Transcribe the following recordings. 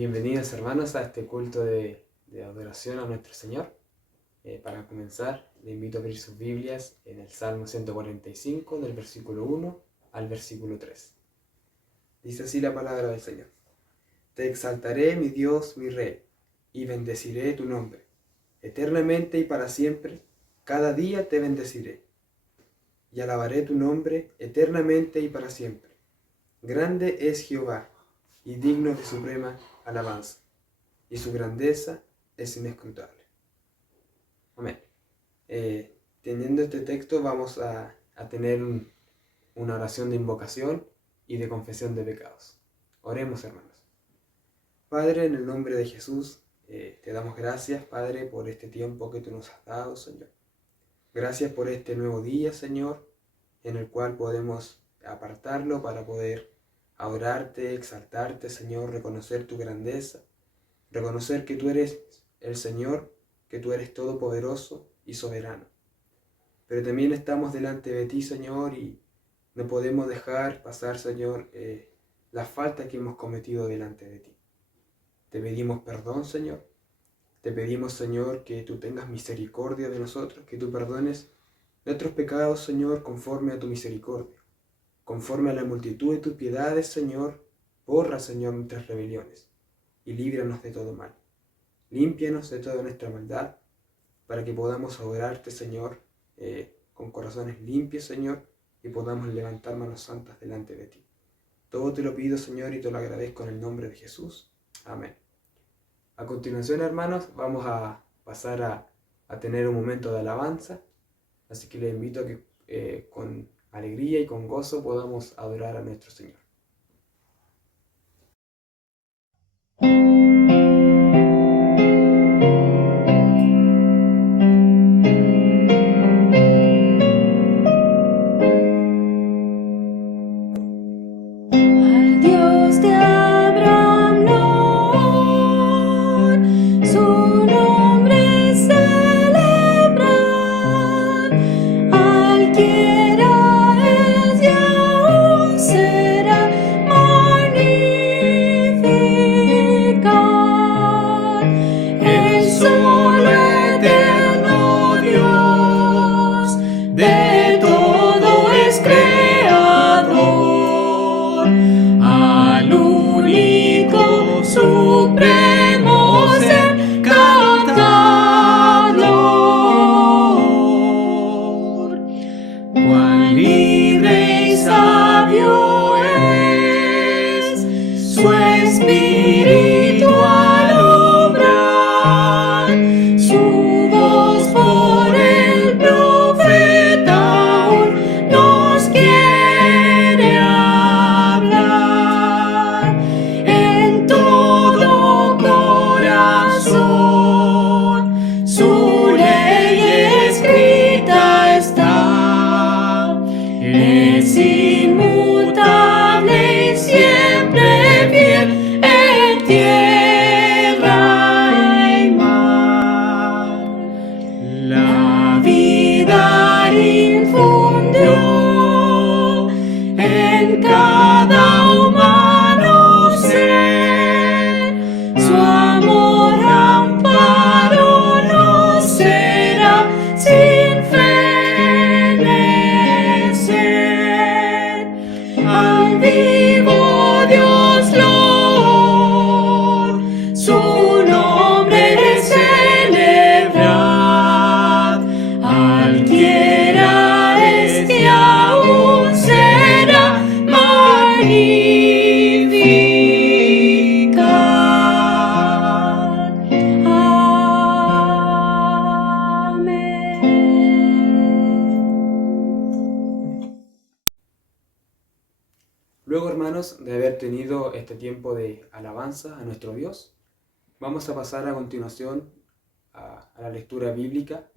Bienvenidos hermanos a este culto de adoración a nuestro Señor. Para comenzar, le invito a abrir sus Biblias en el Salmo 145, del versículo 1 al versículo 3. Dice así la palabra del Señor. Te exaltaré, mi Dios, mi Rey, y bendeciré tu nombre. Eternamente y para siempre, cada día te bendeciré. Y alabaré tu nombre eternamente y para siempre. Grande es Jehová, y digno de suprema alabanza, y su grandeza es inescrutable. Amén. Teniendo este texto vamos a tener una oración de invocación y de confesión de pecados. Oremos, hermanos. Padre, en el nombre de Jesús, te damos gracias, Padre, por este tiempo que tú nos has dado, Señor. Gracias por este nuevo día, Señor, en el cual podemos apartarlo para poder adorarte, exaltarte, Señor, reconocer tu grandeza, reconocer que tú eres el Señor, que tú eres todopoderoso y soberano. Pero también estamos delante de ti, Señor, y no podemos dejar pasar, Señor, las faltas que hemos cometido delante de ti. Te pedimos perdón, Señor. Te pedimos, Señor, que tú tengas misericordia de nosotros, que tú perdones nuestros pecados, Señor, conforme a tu misericordia. Conforme a la multitud de tus piedades, Señor, borra, Señor, nuestras rebeliones y líbranos de todo mal. Límpianos de toda nuestra maldad, para que podamos adorarte, Señor, con corazones limpios, Señor, y podamos levantar manos santas delante de ti. Todo te lo pido, Señor, y te lo agradezco en el nombre de Jesús. Amén. A continuación, hermanos, vamos a pasar a tener un momento de alabanza, así que les invito a que con alegría y con gozo podamos adorar a nuestro Señor. Luego, hermanos, de haber tenido este tiempo de alabanza a nuestro Dios, vamos a pasar a continuación a la lectura bíblica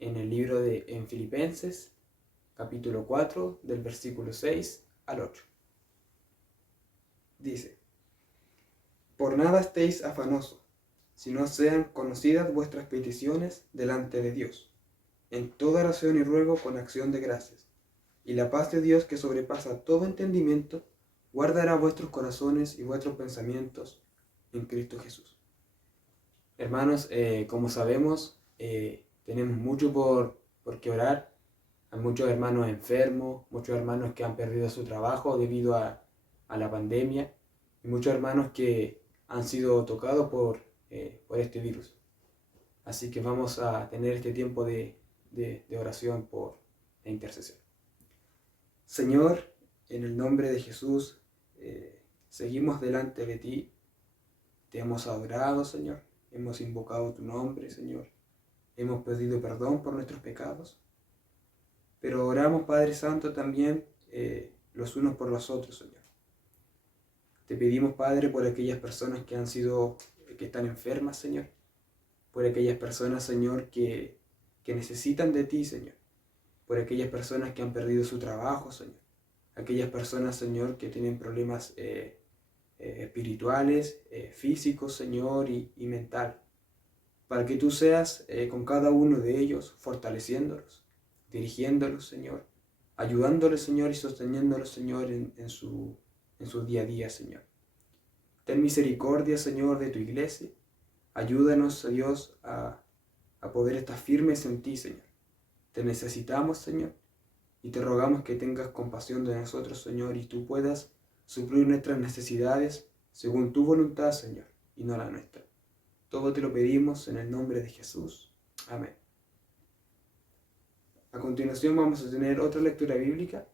en el libro en Filipenses, capítulo 4, del versículo 6 al 8. Dice: Por nada estéis afanosos, si no sean conocidas vuestras peticiones delante de Dios, en toda oración y ruego con acción de gracias. Y la paz de Dios, que sobrepasa todo entendimiento, guardará vuestros corazones y vuestros pensamientos en Cristo Jesús. Hermanos, como sabemos, tenemos mucho por qué orar. Hay muchos hermanos enfermos, muchos hermanos que han perdido su trabajo debido a la pandemia, y muchos hermanos que han sido tocados por este virus. Así que vamos a tener este tiempo de oración por la intercesión. Señor, en el nombre de Jesús, seguimos delante de ti. Te hemos adorado, Señor. Hemos invocado tu nombre, Señor. Hemos pedido perdón por nuestros pecados. Pero oramos, Padre Santo, también los unos por los otros, Señor. Te pedimos, Padre, por aquellas personas que están enfermas, Señor. Por aquellas personas, Señor, que necesitan de ti, Señor. Por aquellas personas que han perdido su trabajo, Señor. Aquellas personas, Señor, que tienen problemas espirituales, físicos, Señor, y mental. Para que tú seas con cada uno de ellos, fortaleciéndolos, dirigiéndolos, Señor, ayudándoles, Señor, y sosteniéndolos, Señor, en su día a día, Señor. Ten misericordia, Señor, de tu iglesia. Ayúdanos, Dios, a poder estar firmes en ti, Señor. Te necesitamos, Señor, y te rogamos que tengas compasión de nosotros, Señor, y tú puedas suplir nuestras necesidades según tu voluntad, Señor, y no la nuestra. Todo te lo pedimos en el nombre de Jesús. Amén. A continuación vamos a tener otra lectura bíblica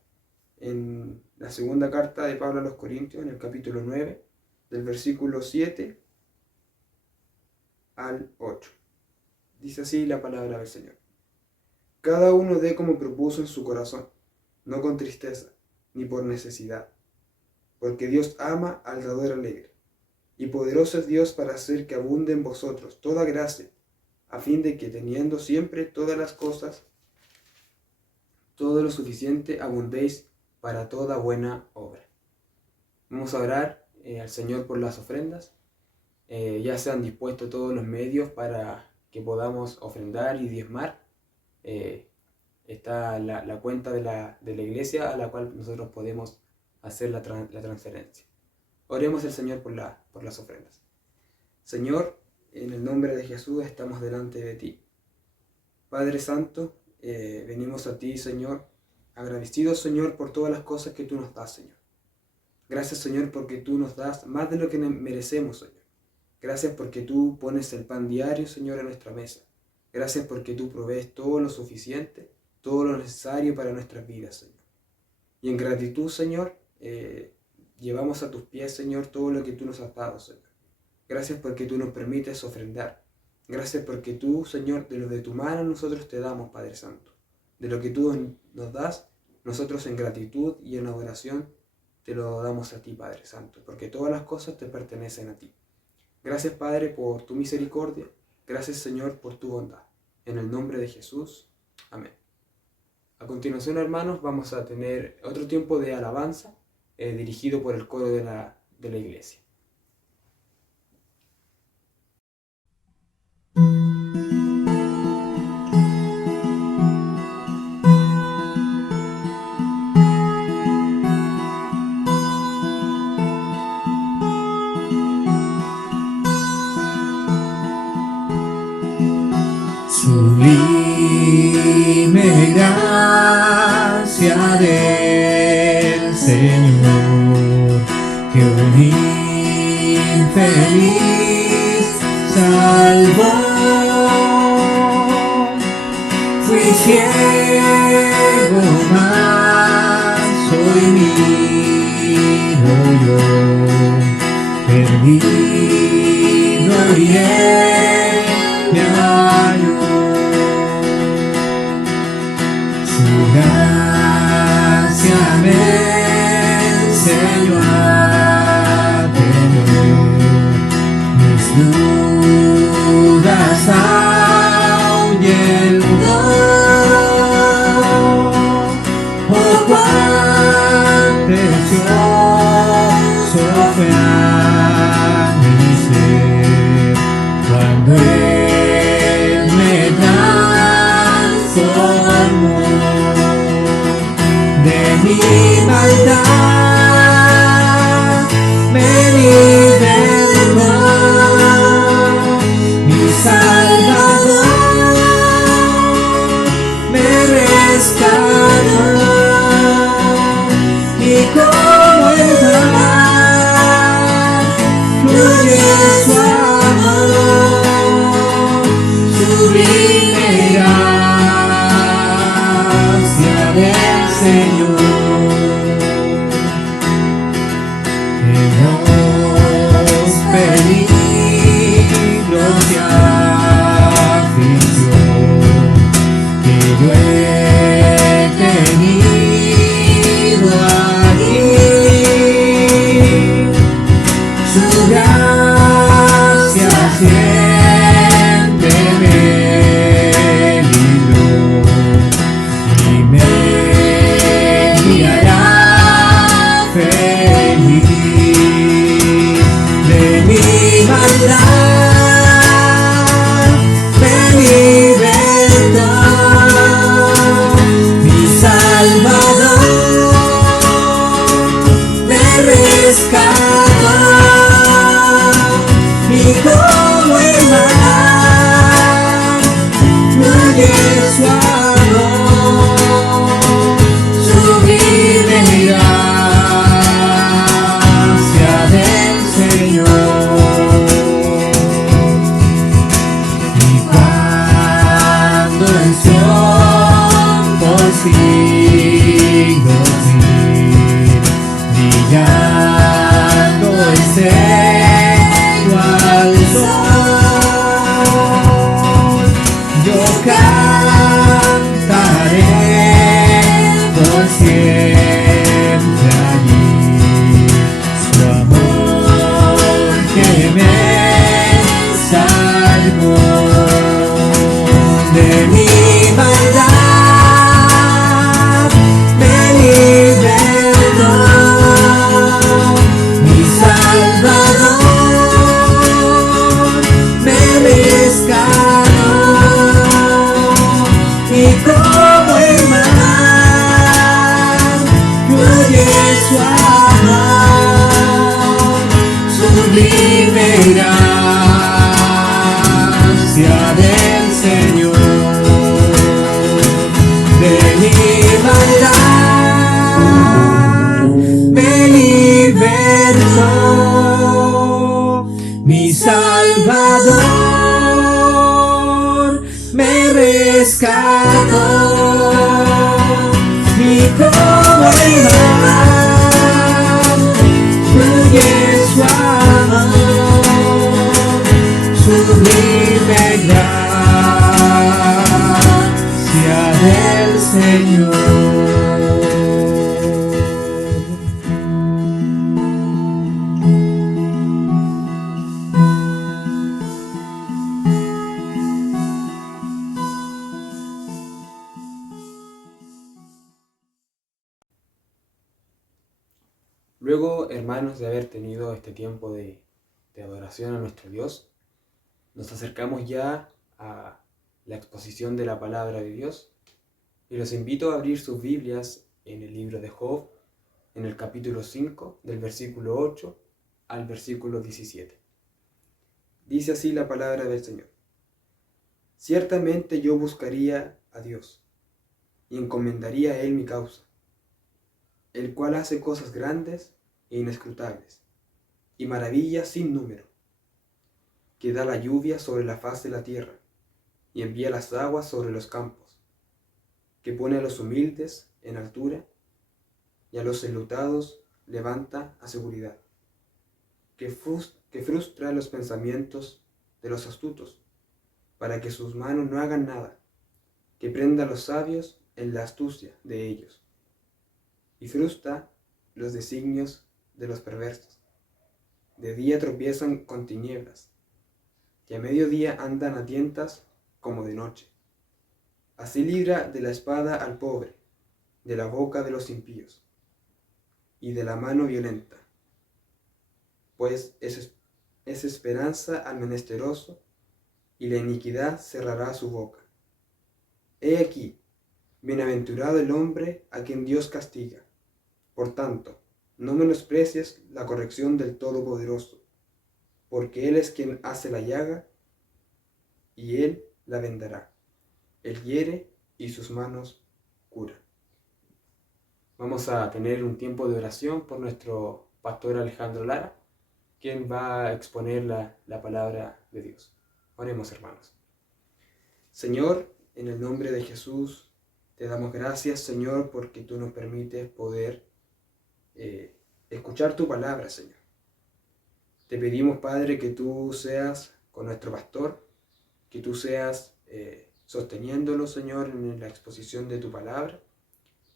en la segunda carta de Pablo a los Corintios, en el capítulo 9, del versículo 7 al 8. Dice así la palabra del Señor. Cada uno dé como propuso en su corazón, no con tristeza, ni por necesidad, porque Dios ama al dador alegre, y poderoso es Dios para hacer que abunde en vosotros toda gracia, a fin de que teniendo siempre todas las cosas, todo lo suficiente, abundéis para toda buena obra. Vamos a orar al Señor por las ofrendas. Ya se han dispuesto todos los medios para que podamos ofrendar y diezmar. Está la cuenta de la iglesia a la cual nosotros podemos hacer la transferencia. Oremos al Señor por las ofrendas. Señor, en el nombre de Jesús estamos delante de ti. Padre Santo, venimos a ti, Señor, agradecidos, Señor, por todas las cosas que tú nos das, Señor. Gracias, Señor, porque tú nos das más de lo que merecemos, Señor. Gracias porque tú pones el pan diario, Señor, en nuestra mesa. Gracias porque tú provees todo lo suficiente, todo lo necesario para nuestras vidas, Señor. Y en gratitud, Señor, llevamos a tus pies, Señor, todo lo que tú nos has dado, Señor. Gracias porque tú nos permites ofrendar. Gracias porque tú, Señor, de lo de tu mano nosotros te damos, Padre Santo. De lo que tú nos das, nosotros en gratitud y en adoración te lo damos a ti, Padre Santo, porque todas las cosas te pertenecen a ti. Gracias, Padre, por tu misericordia. Gracias, Señor, por tu bondad. En el nombre de Jesús. Amén. A continuación, hermanos, vamos a tener otro tiempo de alabanza dirigido por el coro de la iglesia. Sublime gracia del Señor, que un infeliz salvó. Fui ciego, mas hoy miro yo, perdido y él me halló. Su gracia me enseñó a tener mis dudas ahuyentó. Oh, cuán precioso fue a mi ser cuando Él me transformó. De mi maldad me liberó. Señor, de mi maldad me libertó, mi Salvador me rescató, y como el mar fluye su amor, sublime gracia del Señor. Luego, hermanos, de haber tenido este tiempo de adoración a nuestro Dios, nos acercamos ya a la exposición de la palabra de Dios y los invito a abrir sus Biblias en el libro de Job, en el capítulo 5, del versículo 8 al versículo 17. Dice así la palabra del Señor: Ciertamente yo buscaría a Dios y encomendaría a Él mi causa, el cual hace cosas grandes e inescrutables, y maravillas sin número, que da la lluvia sobre la faz de la tierra, y envía las aguas sobre los campos, que pone a los humildes en altura, y a los enlutados levanta a seguridad, que frustra los pensamientos de los astutos, para que sus manos no hagan nada, que prenda a los sabios en la astucia de ellos, y frustra los designios de los perversos. De día tropiezan con tinieblas, y a mediodía andan a tientas como de noche. Así libra de la espada al pobre, de la boca de los impíos, y de la mano violenta, pues es esperanza al menesteroso, y la iniquidad cerrará su boca. He aquí, bienaventurado el hombre a quien Dios castiga. Por tanto, no menosprecies la corrección del Todopoderoso, porque Él es quien hace la llaga, y Él la vendará. Él hiere y sus manos curan. Vamos a tener un tiempo de oración por nuestro pastor Alejandro Lara, quien va a exponer la palabra de Dios. Oremos, hermanos. Señor, en el nombre de Jesús, te damos gracias, Señor, porque tú nos permites poder escuchar tu palabra, Señor. Te pedimos, Padre, que tú seas con nuestro pastor, que tú seas sosteniéndolo, Señor, en la exposición de tu palabra,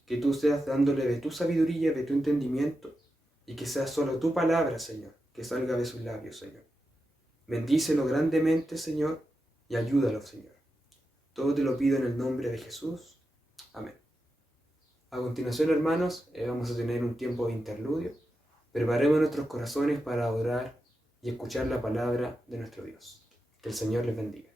que tú seas dándole de tu sabiduría, de tu entendimiento, y que sea solo tu palabra, Señor, que salga de sus labios, Señor. Bendícelo grandemente, Señor, y ayúdalo, Señor. Todo te lo pido en el nombre de Jesús. Amén. A continuación, hermanos, vamos a tener un tiempo de interludio. Preparemos nuestros corazones para adorar y escuchar la palabra de nuestro Dios. Que el Señor les bendiga.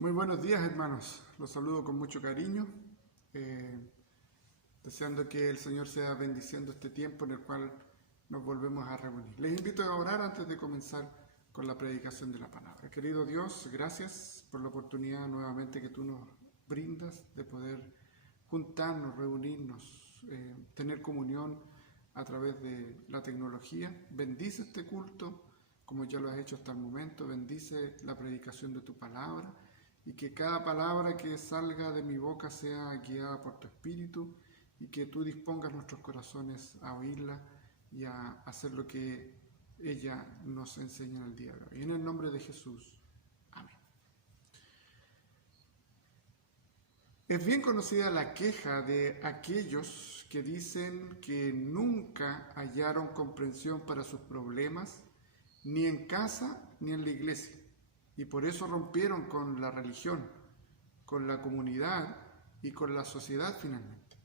Muy buenos días, hermanos. Los saludo con mucho cariño, deseando que el Señor sea bendiciendo este tiempo en el cual nos volvemos a reunir. Les invito a orar antes de comenzar con la predicación de la palabra. Querido Dios, gracias por la oportunidad nuevamente que tú nos brindas de poder juntarnos, reunirnos, tener comunión a través de la tecnología. Bendice este culto como ya lo has hecho hasta el momento. Bendice la predicación de tu palabra y que cada palabra que salga de mi boca sea guiada por tu Espíritu y que tú dispongas nuestros corazones a oírla y a hacer lo que ella nos enseña en el día de hoy. En el nombre de Jesús. Amén. Es bien conocida la queja de aquellos que dicen que nunca hallaron comprensión para sus problemas, ni en casa ni en la iglesia, y por eso rompieron con la religión, con la comunidad y con la sociedad finalmente.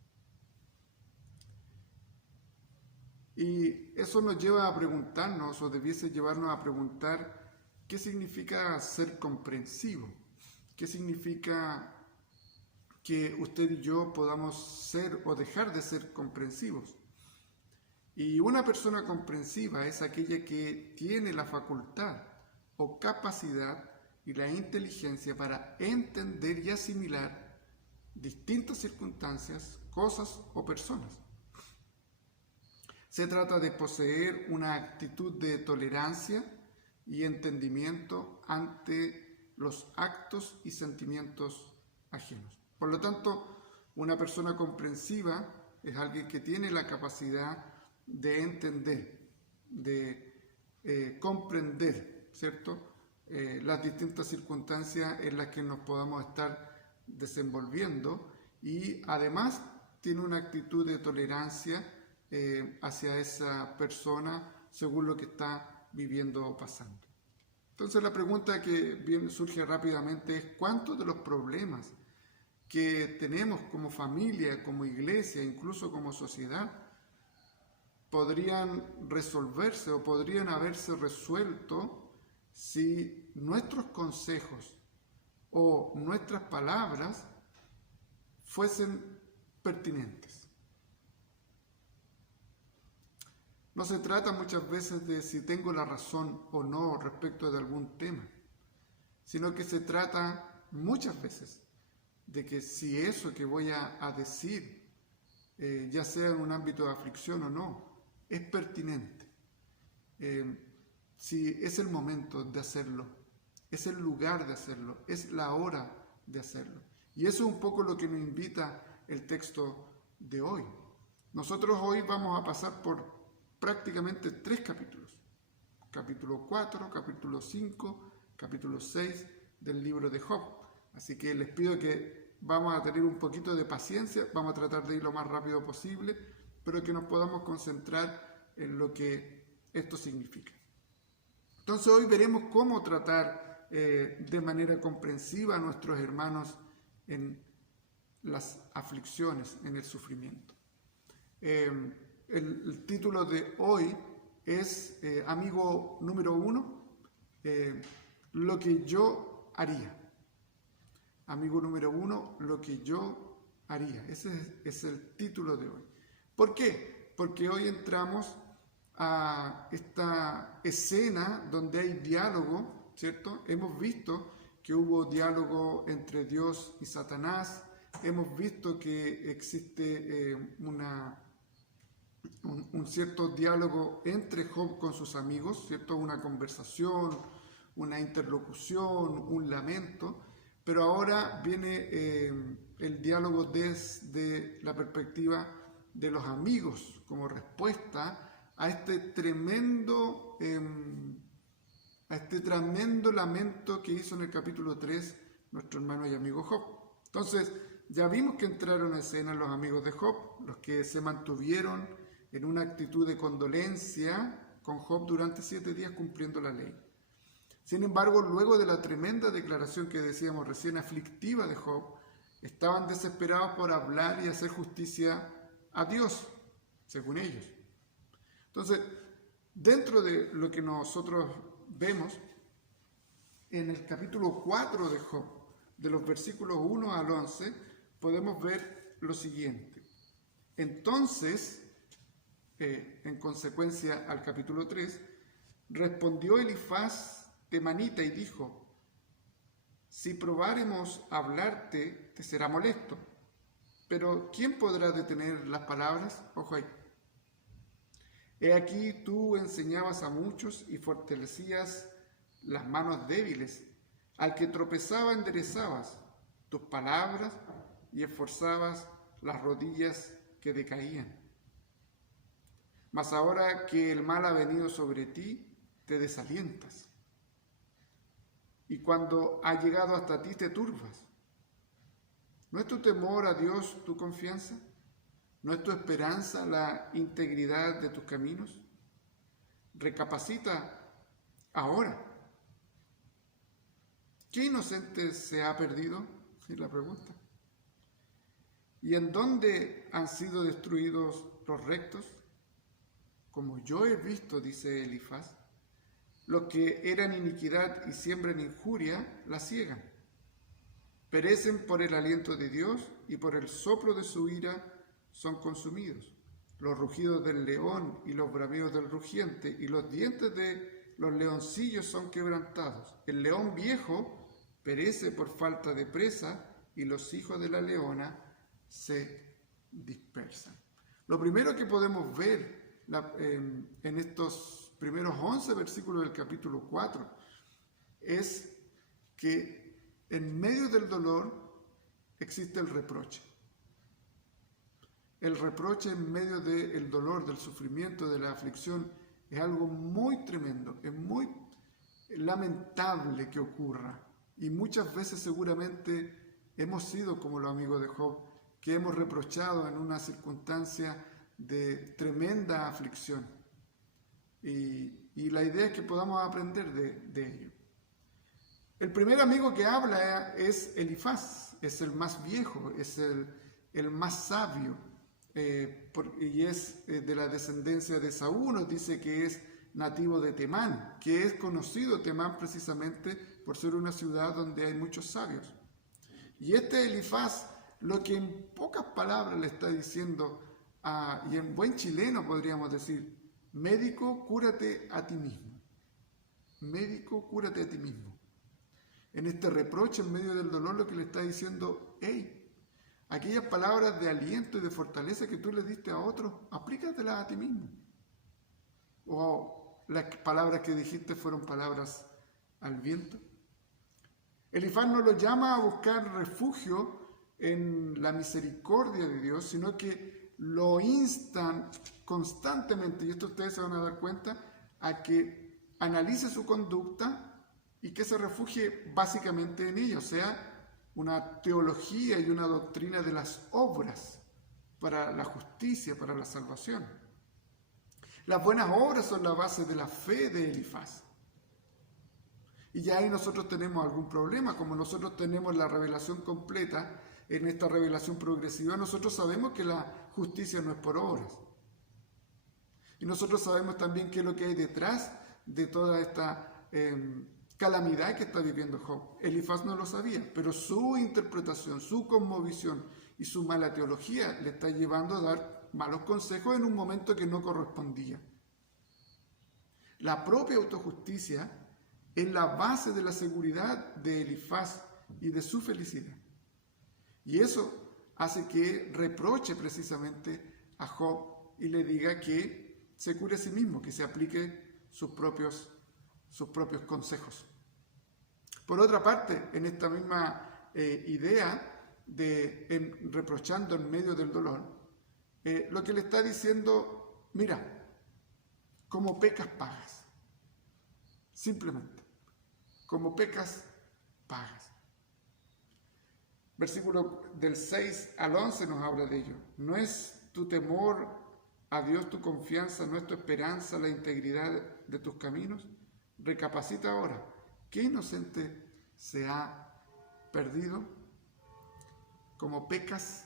Y eso nos lleva a preguntarnos, o debiese llevarnos a preguntar, ¿qué significa ser comprensivo? ¿Qué significa que usted y yo podamos ser o dejar de ser comprensivos? Y una persona comprensiva es aquella que tiene la facultad o capacidad y la inteligencia para entender y asimilar distintas circunstancias, cosas o personas. Se trata de poseer una actitud de tolerancia y entendimiento ante los actos y sentimientos ajenos. Por lo tanto, una persona comprensiva es alguien que tiene la capacidad de entender, de comprender, ¿cierto? Las distintas circunstancias en las que nos podamos estar desenvolviendo, y además tiene una actitud de tolerancia hacia esa persona según lo que está viviendo o pasando. Entonces la pregunta que surge rápidamente es: ¿cuántos de los problemas que tenemos como familia, como iglesia, incluso como sociedad, podrían resolverse o podrían haberse resuelto si nuestros consejos o nuestras palabras fuesen pertinentes? No se trata muchas veces de si tengo la razón o no respecto de algún tema, sino que se trata muchas veces de que si eso que voy a decir, ya sea en un ámbito de aflicción o no, es pertinente, si es el momento de hacerlo, es el lugar de hacerlo, es la hora de hacerlo. Y eso es un poco lo que nos invita el texto de hoy. Nosotros hoy vamos a pasar por prácticamente 3 capítulos. Capítulo 4, capítulo 5, capítulo 6 del libro de Job. Así que les pido que vamos a tener un poquito de paciencia, vamos a tratar de ir lo más rápido posible, pero que nos podamos concentrar en lo que esto significa. Entonces hoy veremos cómo tratar de manera comprensiva a nuestros hermanos en las aflicciones, en el sufrimiento. El título de hoy es amigo número 1, lo que yo haría. Amigo número 1, lo que yo haría. Ese es el título de hoy. ¿Por qué? Porque hoy entramos a esta escena donde hay diálogo, ¿cierto? Hemos visto que hubo diálogo entre Dios y Satanás. Hemos visto que existe un cierto diálogo entre Job con sus amigos, ¿cierto? Una conversación, una interlocución, un lamento. Pero ahora viene el diálogo desde la perspectiva de los amigos, como respuesta a este tremendo lamento que hizo en el capítulo 3 nuestro hermano y amigo Job. Entonces, ya vimos que entraron a escena los amigos de Job, los que se mantuvieron en una actitud de condolencia con Job durante 7 días cumpliendo la ley. Sin embargo, luego de la tremenda declaración que decíamos recién, aflictiva de Job, estaban desesperados por hablar y hacer justicia a Dios, según ellos. Entonces, dentro de lo que nosotros vemos en el capítulo 4 de Job, de los versículos 1 al 11, podemos ver lo siguiente. Entonces, en consecuencia al capítulo 3, respondió Elifaz temanita y dijo: si probáremos hablarte, te será molesto, pero ¿quién podrá detener las palabras? Ojo ahí. He aquí tú enseñabas a muchos y fortalecías las manos débiles. Al que tropezaba enderezabas tus palabras y esforzabas las rodillas que decaían. Mas ahora que el mal ha venido sobre ti, te desalientas. Y cuando ha llegado hasta ti, te turbas. ¿No es tu temor a Dios tu confianza? ¿No es tu esperanza la integridad de tus caminos? Recapacita ahora. ¿Qué inocente se ha perdido? Es la pregunta. ¿Y en dónde han sido destruidos los rectos? Como yo he visto, dice Elifaz, los que eran iniquidad y siembran injuria, la ciegan. Perecen por el aliento de Dios y por el soplo de su ira son consumidos. Los rugidos del león y los brameos del rugiente y los dientes de los leoncillos son quebrantados. El león viejo perece por falta de presa y los hijos de la leona se dispersan. Lo primero que podemos ver en estos primeros 11 versículos del capítulo 4 es que en medio del dolor existe el reproche. El reproche en medio del dolor, del sufrimiento, de la aflicción, es algo muy tremendo, es muy lamentable que ocurra. Y muchas veces seguramente hemos sido como los amigos de Job, que hemos reprochado en una circunstancia de tremenda aflicción. Y la idea es que podamos aprender de ello. El primer amigo que habla es Elifaz, es el más viejo, es el más sabio, y es de la descendencia de Saúl. Nos dice que es nativo de Temán, que es conocido Temán precisamente por ser una ciudad donde hay muchos sabios. Y este Elifaz, lo que en pocas palabras le está diciendo, y en buen chileno podríamos decir, médico, cúrate a ti mismo. Médico, cúrate a ti mismo. En este reproche, en medio del dolor, lo que le está diciendo, hey, aquellas palabras de aliento y de fortaleza que tú le diste a otros, aplícatelas a ti mismo. O las palabras que dijiste fueron palabras al viento. Elifaz no lo llama a buscar refugio en la misericordia de Dios, sino que lo instan constantemente, y esto ustedes se van a dar cuenta, a que analice su conducta y que se refugie básicamente en ella, o sea, una teología y una doctrina de las obras para la justicia, para la salvación. Las buenas obras son la base de la fe de Elifaz. Y ya ahí nosotros tenemos algún problema, como nosotros tenemos la revelación completa, en esta revelación progresiva, nosotros sabemos que la justicia no es por obras. Y nosotros sabemos también qué es lo que hay detrás de toda esta calamidad que está viviendo Job. Elifaz no lo sabía, pero su interpretación, su cosmovisión y su mala teología le está llevando a dar malos consejos en un momento que no correspondía. La propia autojusticia es la base de la seguridad de Elifaz y de su felicidad. Y eso hace que reproche precisamente a Job y le diga que se cure a sí mismo, que se aplique sus propios consejos. Por otra parte, en esta misma idea de reprochando en medio del dolor, lo que le está diciendo, mira, como pecas pagas, simplemente, como pecas pagas. Versículo del 6 al 11 nos habla de ello. No es tu temor a Dios tu confianza, no es tu esperanza la integridad de tus caminos. Recapacita ahora, ¿qué inocente se ha perdido? Como pecas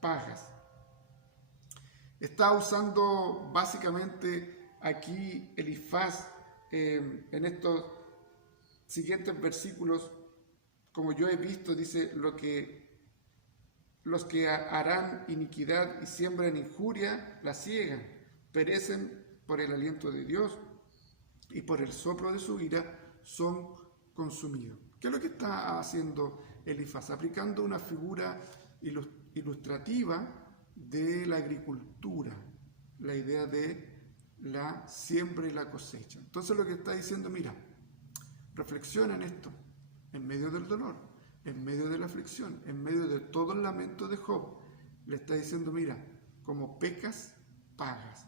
pagas. Está usando básicamente aquí Elifaz en estos siguientes versículos, como yo he visto, dice los que harán iniquidad y siembran injuria, la ciegan, perecen por el aliento de Dios y por el soplo de su ira son consumidos. ¿Qué es lo que está haciendo Elifaz? Aplicando una figura ilustrativa de la agricultura. la idea de la siembra y la cosecha. Entonces lo que está diciendo, mira, reflexiona en esto, en medio del dolor, en medio de la aflicción, en medio de todo el lamento de Job. Le está diciendo, mira, como pecas, pagas.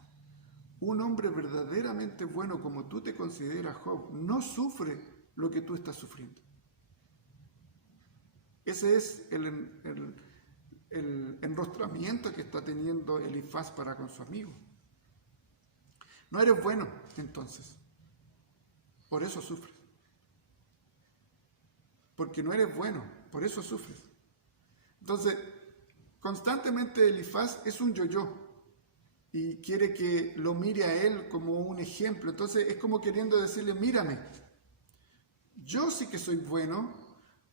Un hombre verdaderamente bueno como tú te consideras, Job, no sufre lo que tú estás sufriendo. Ese es el enrostramiento que está teniendo Elifaz para con su amigo. No eres bueno, entonces. Por eso sufres. Porque no eres bueno, por eso sufres. Entonces, constantemente Elifaz es un yo-yo y quiere que lo mire a él como un ejemplo. Entonces es como queriendo decirle, mírame, yo sí que soy bueno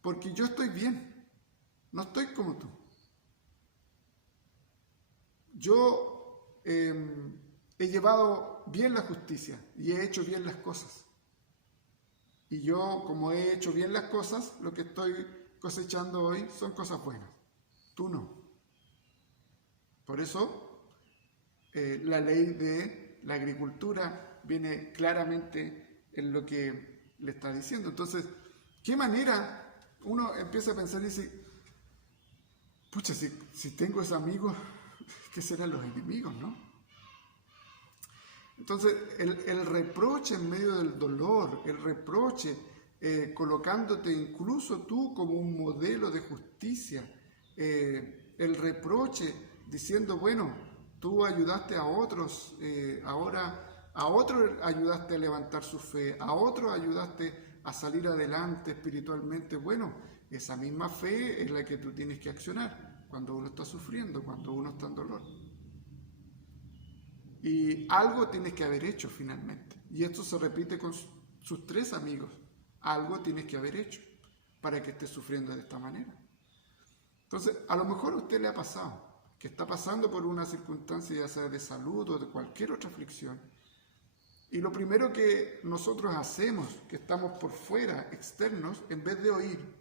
porque yo estoy bien, no estoy como tú. Yo he llevado bien la justicia y he hecho bien las cosas. Y yo, como he hecho bien las cosas, lo que estoy cosechando hoy son cosas buenas. Tú no. Por eso, la ley de la agricultura viene claramente en lo que le está diciendo. Entonces, ¿qué manera uno empieza a pensar y dice, pucha, si tengo esos amigos, ¿qué serán los enemigos, no? Entonces, el reproche en medio del dolor, el reproche colocándote incluso tú como un modelo de justicia, el reproche diciendo, bueno, tú ayudaste a otros, ahora a otros ayudaste a levantar su fe, a otros ayudaste a salir adelante espiritualmente. Bueno, esa misma fe es la que tú tienes que accionar cuando uno está sufriendo, cuando uno está en dolor. Y algo tienes que haber hecho finalmente. Y esto se repite con sus tres amigos. Algo tienes que haber hecho para que estés sufriendo de esta manera. Entonces, a lo mejor a usted le ha pasado que está pasando por una circunstancia, ya sea de salud o de cualquier otra aflicción. Y lo primero que nosotros hacemos, que estamos por fuera, externos, en vez de oír,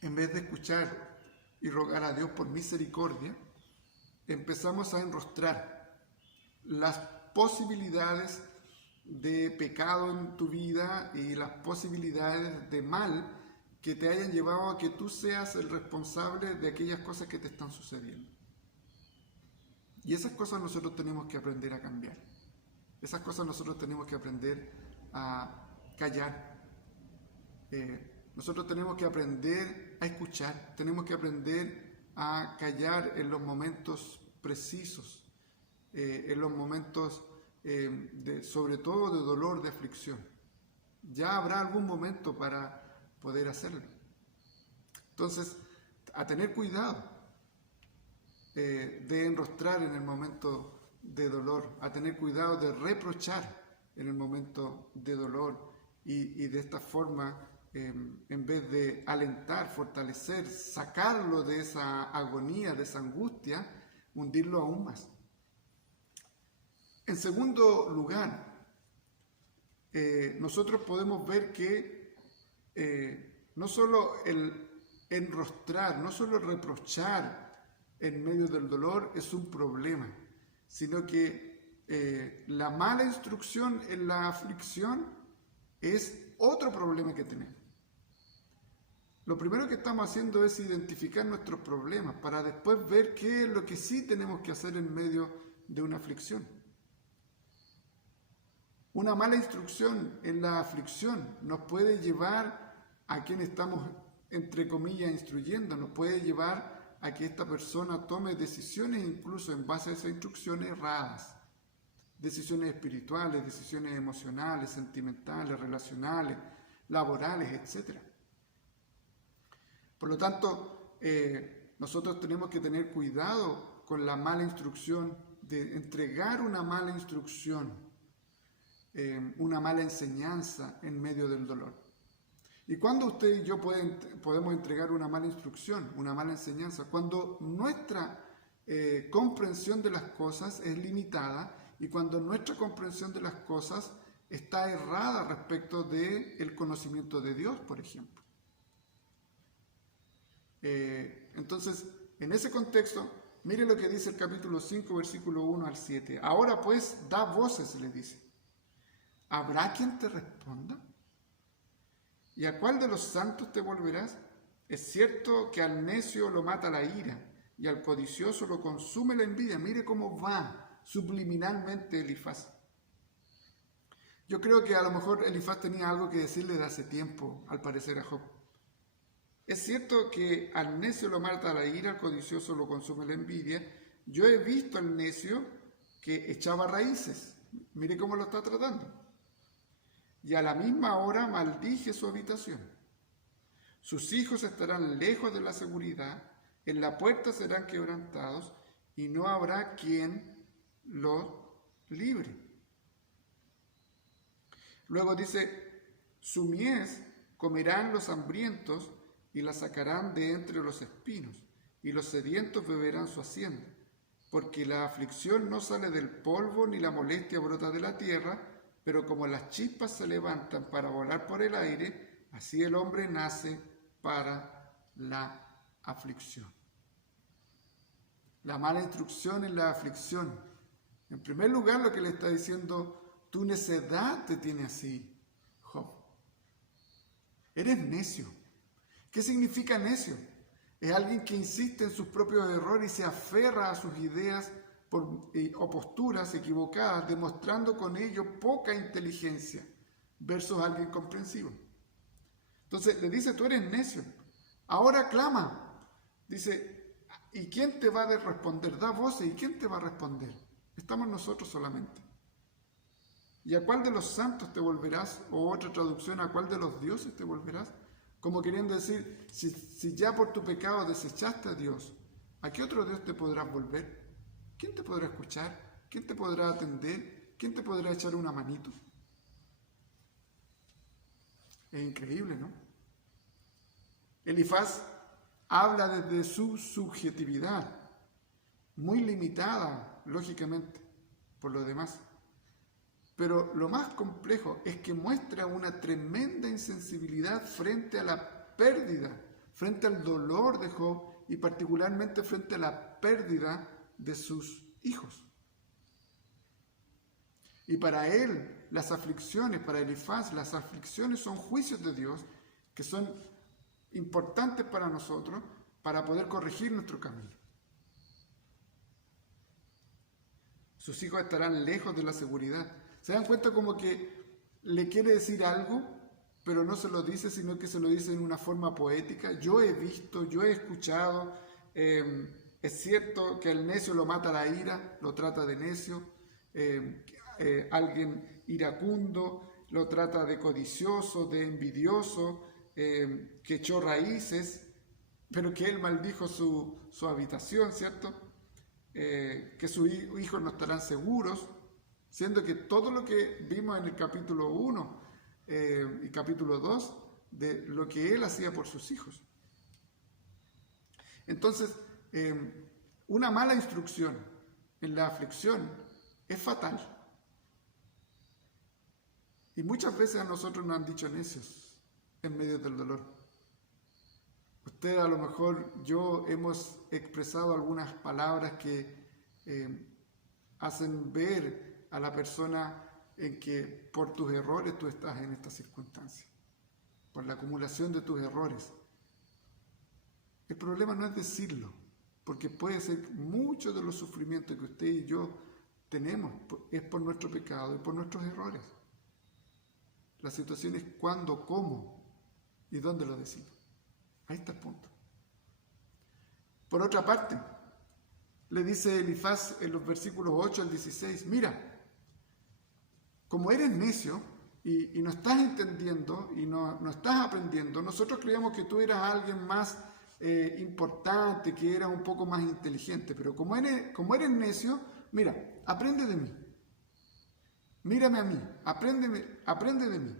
en vez de escuchar y rogar a Dios por misericordia, empezamos a enrostrar las posibilidades de pecado en tu vida y las posibilidades de mal que te hayan llevado a que tú seas el responsable de aquellas cosas que te están sucediendo. Y esas cosas nosotros tenemos que aprender a cambiar. Esas cosas nosotros tenemos que aprender a callar. Nosotros tenemos que aprender a escuchar, tenemos que aprender a callar en los momentos precisos, en los momentos sobre todo de dolor, de aflicción. Ya habrá algún momento para poder hacerlo. Entonces, a tener cuidado de enrostrar en el momento de dolor, a tener cuidado de reprochar en el momento de dolor y de esta forma, en vez de alentar, fortalecer, sacarlo de esa agonía, de esa angustia, hundirlo aún más. En segundo lugar, nosotros podemos ver que no solo el enrostrar, no solo el reprochar en medio del dolor es un problema, sino que la mala instrucción en la aflicción es otro problema que tenemos. Lo primero que estamos haciendo es identificar nuestros problemas para después ver qué es lo que sí tenemos que hacer en medio de una aflicción. Una mala instrucción en la aflicción nos puede llevar a quien estamos, entre comillas, instruyendo, nos puede llevar a que esta persona tome decisiones incluso en base a esas instrucciones erradas. Decisiones espirituales, decisiones emocionales, sentimentales, relacionales, laborales, etc. Por lo tanto, nosotros tenemos que tener cuidado con la mala instrucción, de entregar una mala instrucción, una mala enseñanza en medio del dolor. ¿Y cuándo usted y yo podemos entregar una mala instrucción, una mala enseñanza? Cuando nuestra comprensión de las cosas es limitada y cuando nuestra comprensión de las cosas está errada respecto del conocimiento de Dios, por ejemplo. Entonces, en ese contexto, Mire lo que dice el capítulo 5, versículo 1 al 7. Ahora pues, da voces, le dice. ¿Habrá quien te responda? ¿Y a cuál de los santos te volverás? Es cierto que al necio lo mata la ira y al codicioso lo consume la envidia. Mire cómo va subliminalmente Elifaz. Yo creo que a lo mejor Elifaz tenía algo que decirle de hace tiempo, al parecer, a Job. Es cierto que al necio lo mata la ira, al codicioso lo consume la envidia. Yo he visto al necio que echaba raíces. Mire cómo lo está tratando. Y a la misma hora maldije su habitación. Sus hijos estarán lejos de la seguridad, en la puerta serán quebrantados y no habrá quien los libre. Luego dice, su mies comerán los hambrientos y la sacarán de entre los espinos, y los sedientos beberán su hacienda, porque la aflicción no sale del polvo ni la molestia brota de la tierra, pero como las chispas se levantan para volar por el aire, así el hombre nace para la aflicción. La mala instrucción en la aflicción. En primer lugar, lo que le está diciendo, tu necedad te tiene así, Job. Eres necio. ¿Qué significa necio? Es alguien que insiste en sus propios errores y se aferra a sus ideas o posturas equivocadas, demostrando con ello poca inteligencia versus alguien comprensivo. Entonces le dice, tú eres necio, ahora clama. Dice, ¿y quién te va a responder? Da voces, ¿y quién te va a responder? Estamos nosotros solamente. ¿Y a cuál de los santos te volverás? O otra traducción, ¿a cuál de los dioses te volverás? Como queriendo decir, si ya por tu pecado desechaste a Dios, ¿a qué otro Dios te podrás volver? ¿Quién te podrá escuchar? ¿Quién te podrá atender? ¿Quién te podrá echar una manito? Es increíble, ¿no? Elifaz habla desde su subjetividad, muy limitada, lógicamente, por lo demás. Pero lo más complejo es que muestra una tremenda insensibilidad frente a la pérdida, frente al dolor de Job y particularmente frente a la pérdida de sus hijos. Y para él, las aflicciones, para Elifaz, las aflicciones son juicios de Dios que son importantes para nosotros para poder corregir nuestro camino. Sus hijos estarán lejos de la seguridad. ¿Se dan cuenta como que le quiere decir algo, pero no se lo dice, sino que se lo dice en una forma poética? Yo he visto, yo he escuchado, es cierto que al necio lo mata la ira, lo trata de necio, alguien iracundo lo trata de codicioso, de envidioso, que echó raíces, pero que él maldijo su habitación, ¿cierto? Que sus hijos no estarán seguros, siendo que todo lo que vimos en el capítulo 1 y capítulo 2, de lo que él hacía por sus hijos. Entonces, una mala instrucción en la aflicción es fatal. Y muchas veces a nosotros nos han dicho necios en medio del dolor. Usted a lo mejor, yo hemos expresado algunas palabras que hacen ver a la persona en que por tus errores tú estás en esta circunstancia, por la acumulación de tus errores. El problema no es decirlo, porque puede ser mucho de los sufrimientos que usted y yo tenemos, es por nuestro pecado y por nuestros errores. La situación es cuándo, cómo y dónde lo decimos. Ahí está el punto. Por otra parte, le dice Elifaz en los versículos 8 al 16, mira, como eres necio y no estás entendiendo y no estás aprendiendo, nosotros creíamos que tú eras alguien más importante, que eras un poco más inteligente, pero como eres necio, mira, aprende de mí. Mírame a mí, aprende de mí.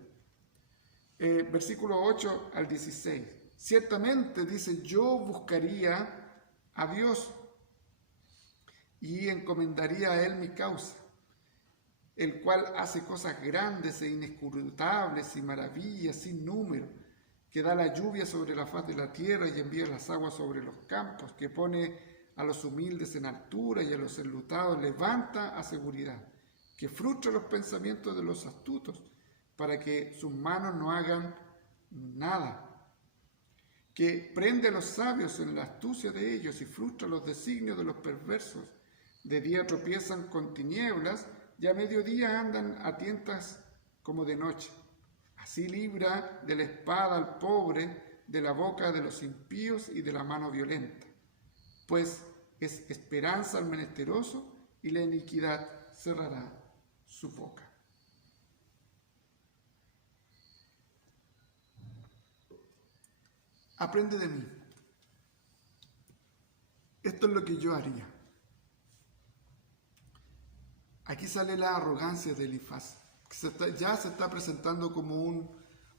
Versículo 8 al 16. Ciertamente, dice, yo buscaría a Dios y encomendaría a Él mi causa, el cual hace cosas grandes e inescrutables y maravillas sin número, que da la lluvia sobre la faz de la tierra y envía las aguas sobre los campos, que pone a los humildes en altura y a los enlutados levanta a seguridad, que frustra los pensamientos de los astutos, para que sus manos no hagan nada, que prende a los sabios en la astucia de ellos y frustra los designios de los perversos. De día tropiezan con tinieblas y a mediodía andan a tientas como de noche. Así libra de la espada al pobre, de la boca de los impíos y de la mano violenta. Pues es esperanza al menesteroso y la iniquidad cerrará su boca. Aprende de mí. Esto es lo que yo haría. Aquí sale la arrogancia de Elifaz, que ya se está presentando como un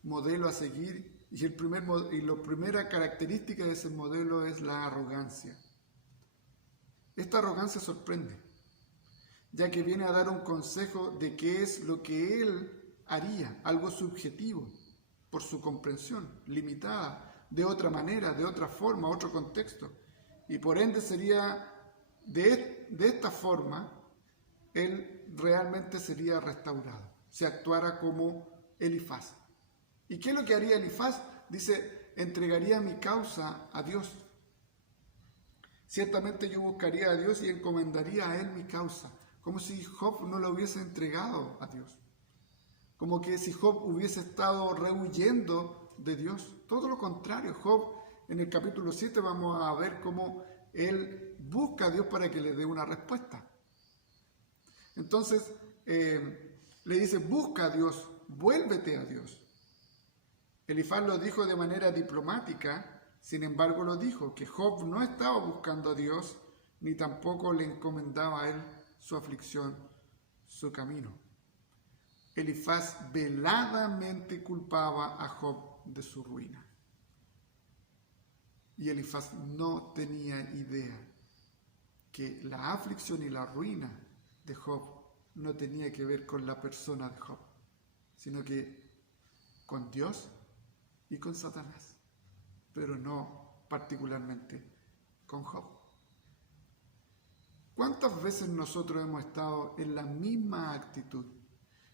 modelo a seguir, y la primera característica de ese modelo es la arrogancia. Esta arrogancia sorprende, ya que viene a dar un consejo de qué es lo que él haría, algo subjetivo, por su comprensión limitada, de otra manera, de otra forma, otro contexto. Y por ende sería, de esta forma, él realmente sería restaurado, si actuara como Elifaz. ¿Y qué es lo que haría Elifaz? Dice, entregaría mi causa a Dios. Ciertamente yo buscaría a Dios y encomendaría a Él mi causa, como si Job no lo hubiese entregado a Dios. Como que si Job hubiese estado rehuyendo de Dios. Todo lo contrario, Job en el capítulo 7 vamos a ver cómo él busca a Dios para que le dé una respuesta. Entonces le dice, busca a Dios, vuélvete a Dios. Elifaz lo dijo de manera diplomática, sin embargo lo dijo, que Job no estaba buscando a Dios, ni tampoco le encomendaba a él su aflicción, su camino. Elifaz veladamente culpaba a Job de su ruina. Y Elifaz no tenía idea que la aflicción y la ruina de Job no tenía que ver con la persona de Job, sino que con Dios y con Satanás, pero no particularmente con Job. ¿Cuántas veces nosotros hemos estado en la misma actitud?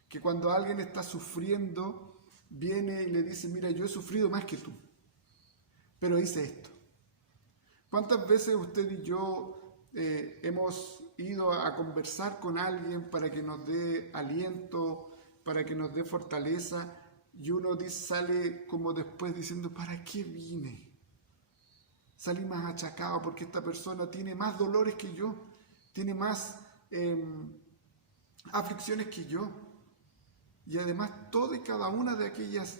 Que cuando alguien está sufriendo, viene y le dice, mira, yo he sufrido más que tú, pero hice esto. ¿Cuántas veces usted y yo hemos ido a conversar con alguien para que nos dé aliento, para que nos dé fortaleza, y uno sale como después diciendo, ¿para qué vine? Salí más achacado porque esta persona tiene más dolores que yo, tiene más aflicciones que yo. Y además toda y cada una de aquellas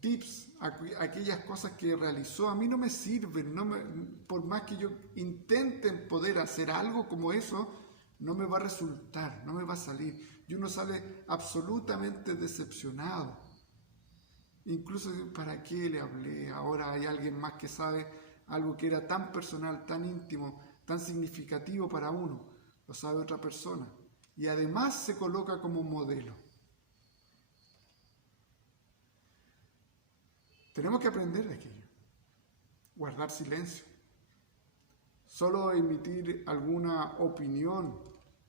tips, aquellas cosas que realizó, a mí no me sirven, por más que yo intente poder hacer algo como eso, no me va a resultar, no me va a salir. Y uno sale absolutamente decepcionado. Incluso, ¿para qué le hablé? Ahora hay alguien más que sabe algo que era tan personal, tan íntimo, tan significativo para uno. Lo sabe otra persona. Y además se coloca como modelo. Tenemos que aprender de aquello. Guardar silencio. Solo emitir alguna opinión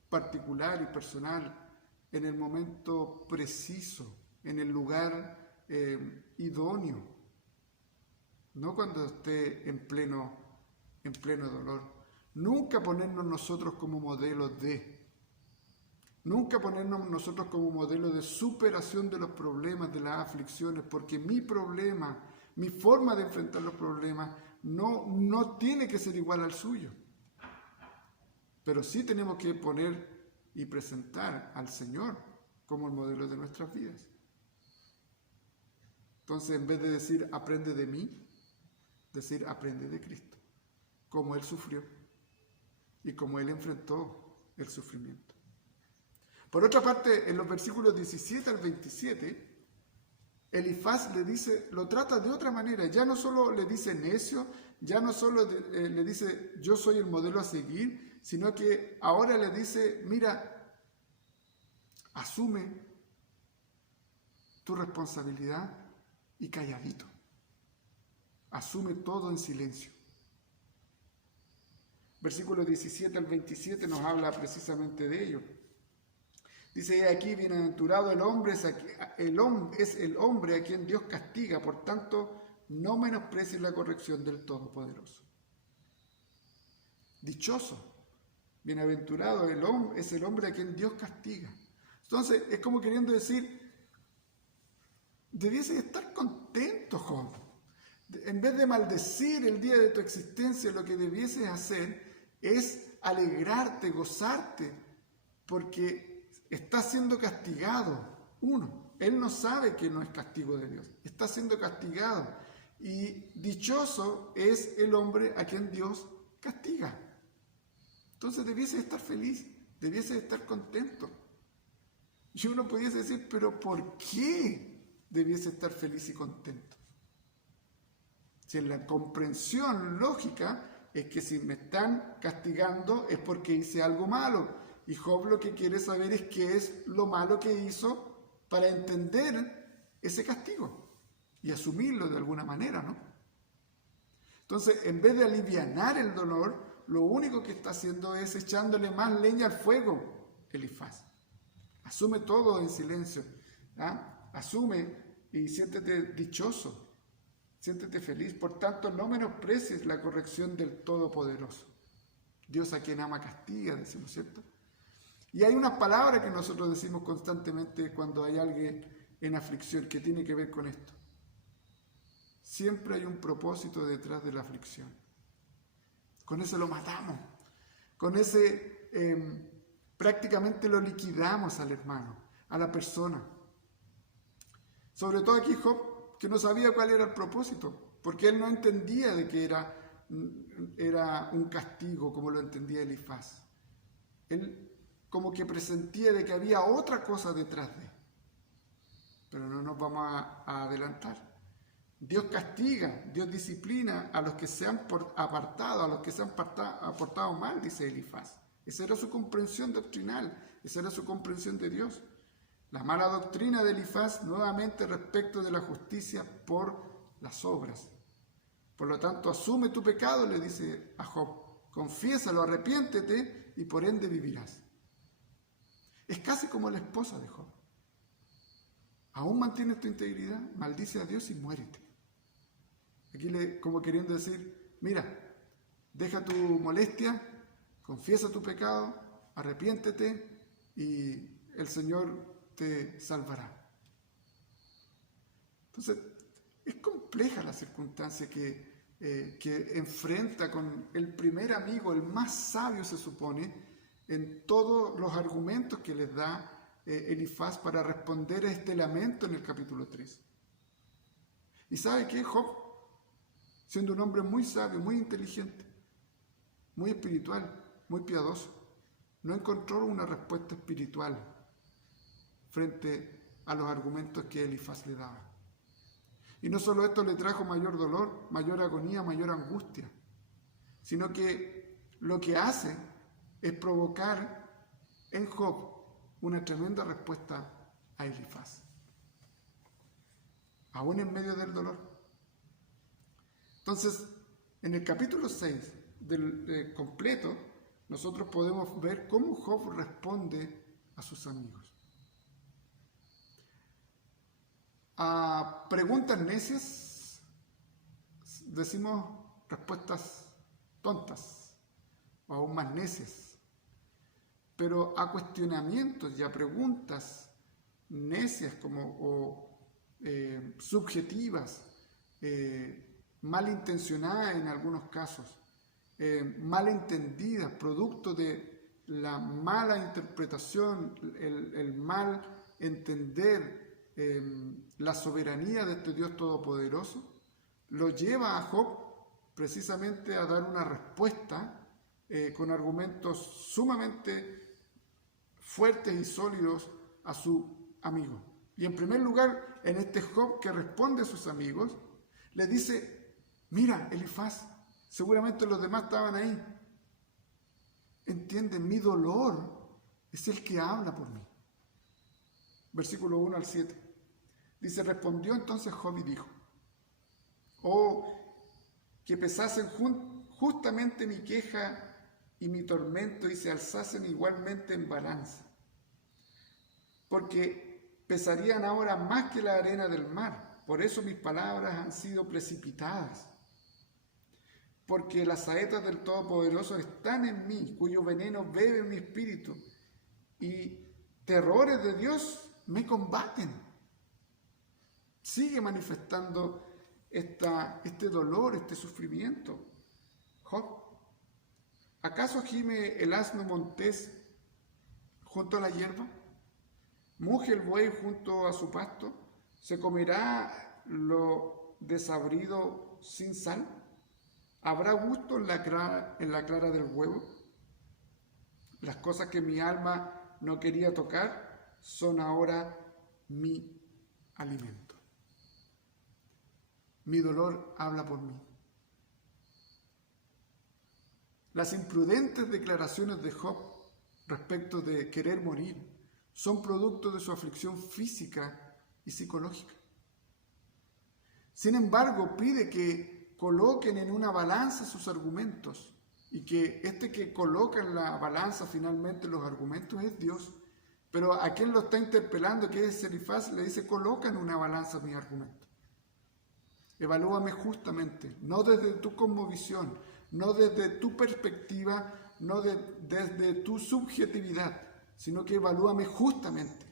particular y personal en el momento preciso, en el lugar idóneo. No cuando esté en pleno dolor. Nunca ponernos nosotros como modelos Nunca ponernos nosotros como modelo de superación de los problemas, de las aflicciones, porque mi problema, mi forma de enfrentar los problemas no tiene que ser igual al suyo. Pero sí tenemos que poner y presentar al Señor como el modelo de nuestras vidas. Entonces, en vez de decir aprende de mí, decir aprende de Cristo, como Él sufrió y como Él enfrentó el sufrimiento. Por otra parte, en los versículos 17 al 27, Elifaz le dice, lo trata de otra manera. Ya no solo le dice necio, ya no solo le dice yo soy el modelo a seguir, sino que ahora le dice, mira, asume tu responsabilidad y calladito. Asume todo en silencio. Versículos 17 al 27 nos habla precisamente de ello. Dice aquí, bienaventurado el hombre es el hombre a quien Dios castiga, por tanto, no menosprecies la corrección del Todopoderoso. Dichoso, bienaventurado es el hombre a quien Dios castiga. Entonces, es como queriendo decir, debieses estar contento, Job. En vez de maldecir el día de tu existencia, lo que debieses hacer es alegrarte, gozarte, porque estás siendo castigado. Uno, él no sabe que no es castigo de Dios, está siendo castigado. Y dichoso es el hombre a quien Dios castiga. Entonces debieses estar feliz, debieses estar contento. Y uno pudiese decir, pero ¿por qué debiese estar feliz y contento? Si en la comprensión lógica es que si me están castigando es porque hice algo malo. Y Job lo que quiere saber es qué es lo malo que hizo para entender ese castigo y asumirlo de alguna manera, ¿no? Entonces, en vez de alivianar el dolor, lo único que está haciendo es echándole más leña al fuego, Elifaz. Asume todo en silencio, ¿ah? Asume y siéntete dichoso. Siéntete feliz, por tanto no menosprecies la corrección del Todopoderoso. Dios a quien ama castiga, decimos, ¿cierto? Y hay una palabra que nosotros decimos constantemente cuando hay alguien en aflicción que tiene que ver con esto. Siempre hay un propósito detrás de la aflicción. Con ese lo matamos, con ese prácticamente lo liquidamos al hermano, a la persona. Sobre todo aquí Job, que no sabía cuál era el propósito, porque él no entendía de que era un castigo como lo entendía Elifaz. Él como que presentía de que había otra cosa detrás de él. Pero no nos vamos a adelantar. Dios castiga, Dios disciplina a los que se han apartado, a los que se han portado mal, dice Elifaz. Esa era su comprensión doctrinal, esa era su comprensión de Dios. La mala doctrina de Elifaz nuevamente respecto de la justicia por las obras. Por lo tanto, asume tu pecado, le dice a Job, confiésalo, arrepiéntete y por ende vivirás. Es casi como la esposa de Job. Aún mantienes tu integridad, maldice a Dios y muérete. Aquí como queriendo decir, mira, deja tu molestia, confiesa tu pecado, arrepiéntete y el Señor te salvará. Entonces, es compleja la circunstancia que enfrenta con el primer amigo, el más sabio se supone, en todos los argumentos que les da Elifaz para responder a este lamento en el capítulo 3. ¿Y sabe qué? Job, siendo un hombre muy sabio, muy inteligente, muy espiritual, muy piadoso, no encontró una respuesta espiritual frente a los argumentos que Elifaz le daba. Y no solo esto le trajo mayor dolor, mayor agonía, mayor angustia, sino que lo que hace es provocar en Job una tremenda respuesta a Elifaz, aún en medio del dolor. Entonces, en el capítulo 6 del completo, nosotros podemos ver cómo Job responde a sus amigos. A preguntas necias decimos respuestas tontas o aún más necias, pero a cuestionamientos y a preguntas necias subjetivas, malintencionadas en algunos casos, malentendidas, producto de la mala interpretación, el mal entender la soberanía de este Dios todopoderoso, lo lleva a Job precisamente a dar una respuesta con argumentos sumamente fuertes y sólidos a su amigo. Y en primer lugar, en este Job que responde a sus amigos, le dice, mira, Elifaz, seguramente los demás estaban ahí. Entiende, mi dolor es el que habla por mí. Versículo 1 al 7. Dice, respondió entonces Job y dijo, oh, que pesasen justamente mi queja y mi tormento y se alzasen igualmente en balanza, porque pesarían ahora más que la arena del mar. Por eso mis palabras han sido precipitadas, porque las saetas del Todopoderoso están en mí, cuyo veneno bebe mi espíritu, y terrores de Dios me combaten. Sigue manifestando este dolor, este sufrimiento. Job, ¿acaso gime el asno montés junto a la hierba? ¿Muge el buey junto a su pasto? ¿Se comerá lo desabrido sin sal? ¿Habrá gusto en la clara del huevo? Las cosas que mi alma no quería tocar son ahora mi alimento. Mi dolor habla por mí. Las imprudentes declaraciones de Job respecto de querer morir son producto de su aflicción física y psicológica. Sin embargo, pide que coloquen en una balanza sus argumentos, y que que coloca en la balanza finalmente los argumentos es Dios. Pero a quien lo está interpelando, que es Elifaz, le dice: coloca en una balanza mis argumentos. Evalúame justamente, no desde tu cosmovisión, no desde tu perspectiva, no desde tu subjetividad, sino que evalúame justamente.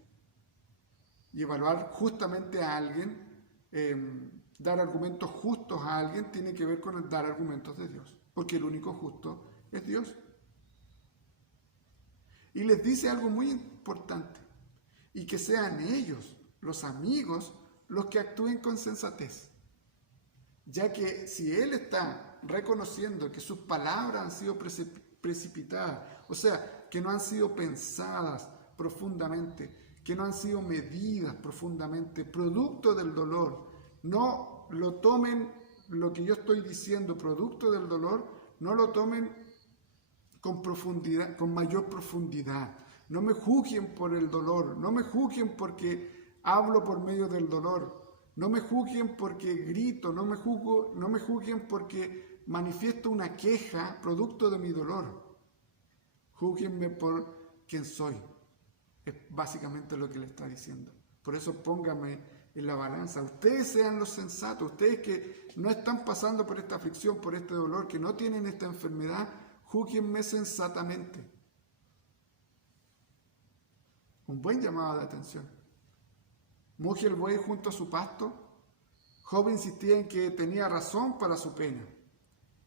Y evaluar justamente a alguien, dar argumentos justos a alguien, tiene que ver con dar argumentos de Dios, porque el único justo es Dios. Y les dice algo muy importante: y que sean ellos, los amigos, los que actúen con sensatez. Ya que si él está reconociendo que sus palabras han sido precipitadas, o sea, que no han sido pensadas profundamente, que no han sido medidas profundamente, producto del dolor, no lo tomen, lo que yo estoy diciendo, producto del dolor, no lo tomen con profundidad, con mayor profundidad. No me juzguen por el dolor, no me juzguen porque hablo por medio del dolor. No me juzguen porque grito, no me juzguen porque manifiesto una queja producto de mi dolor. Júzguenme por quien soy. Es básicamente lo que le está diciendo. Por eso póngame en la balanza. Ustedes sean los sensatos, ustedes que no están pasando por esta aflicción, por este dolor, que no tienen esta enfermedad, júzguenme sensatamente. Un buen llamado de atención. ¿Muge el buey junto a su pasto? Job insistía en que tenía razón para su pena.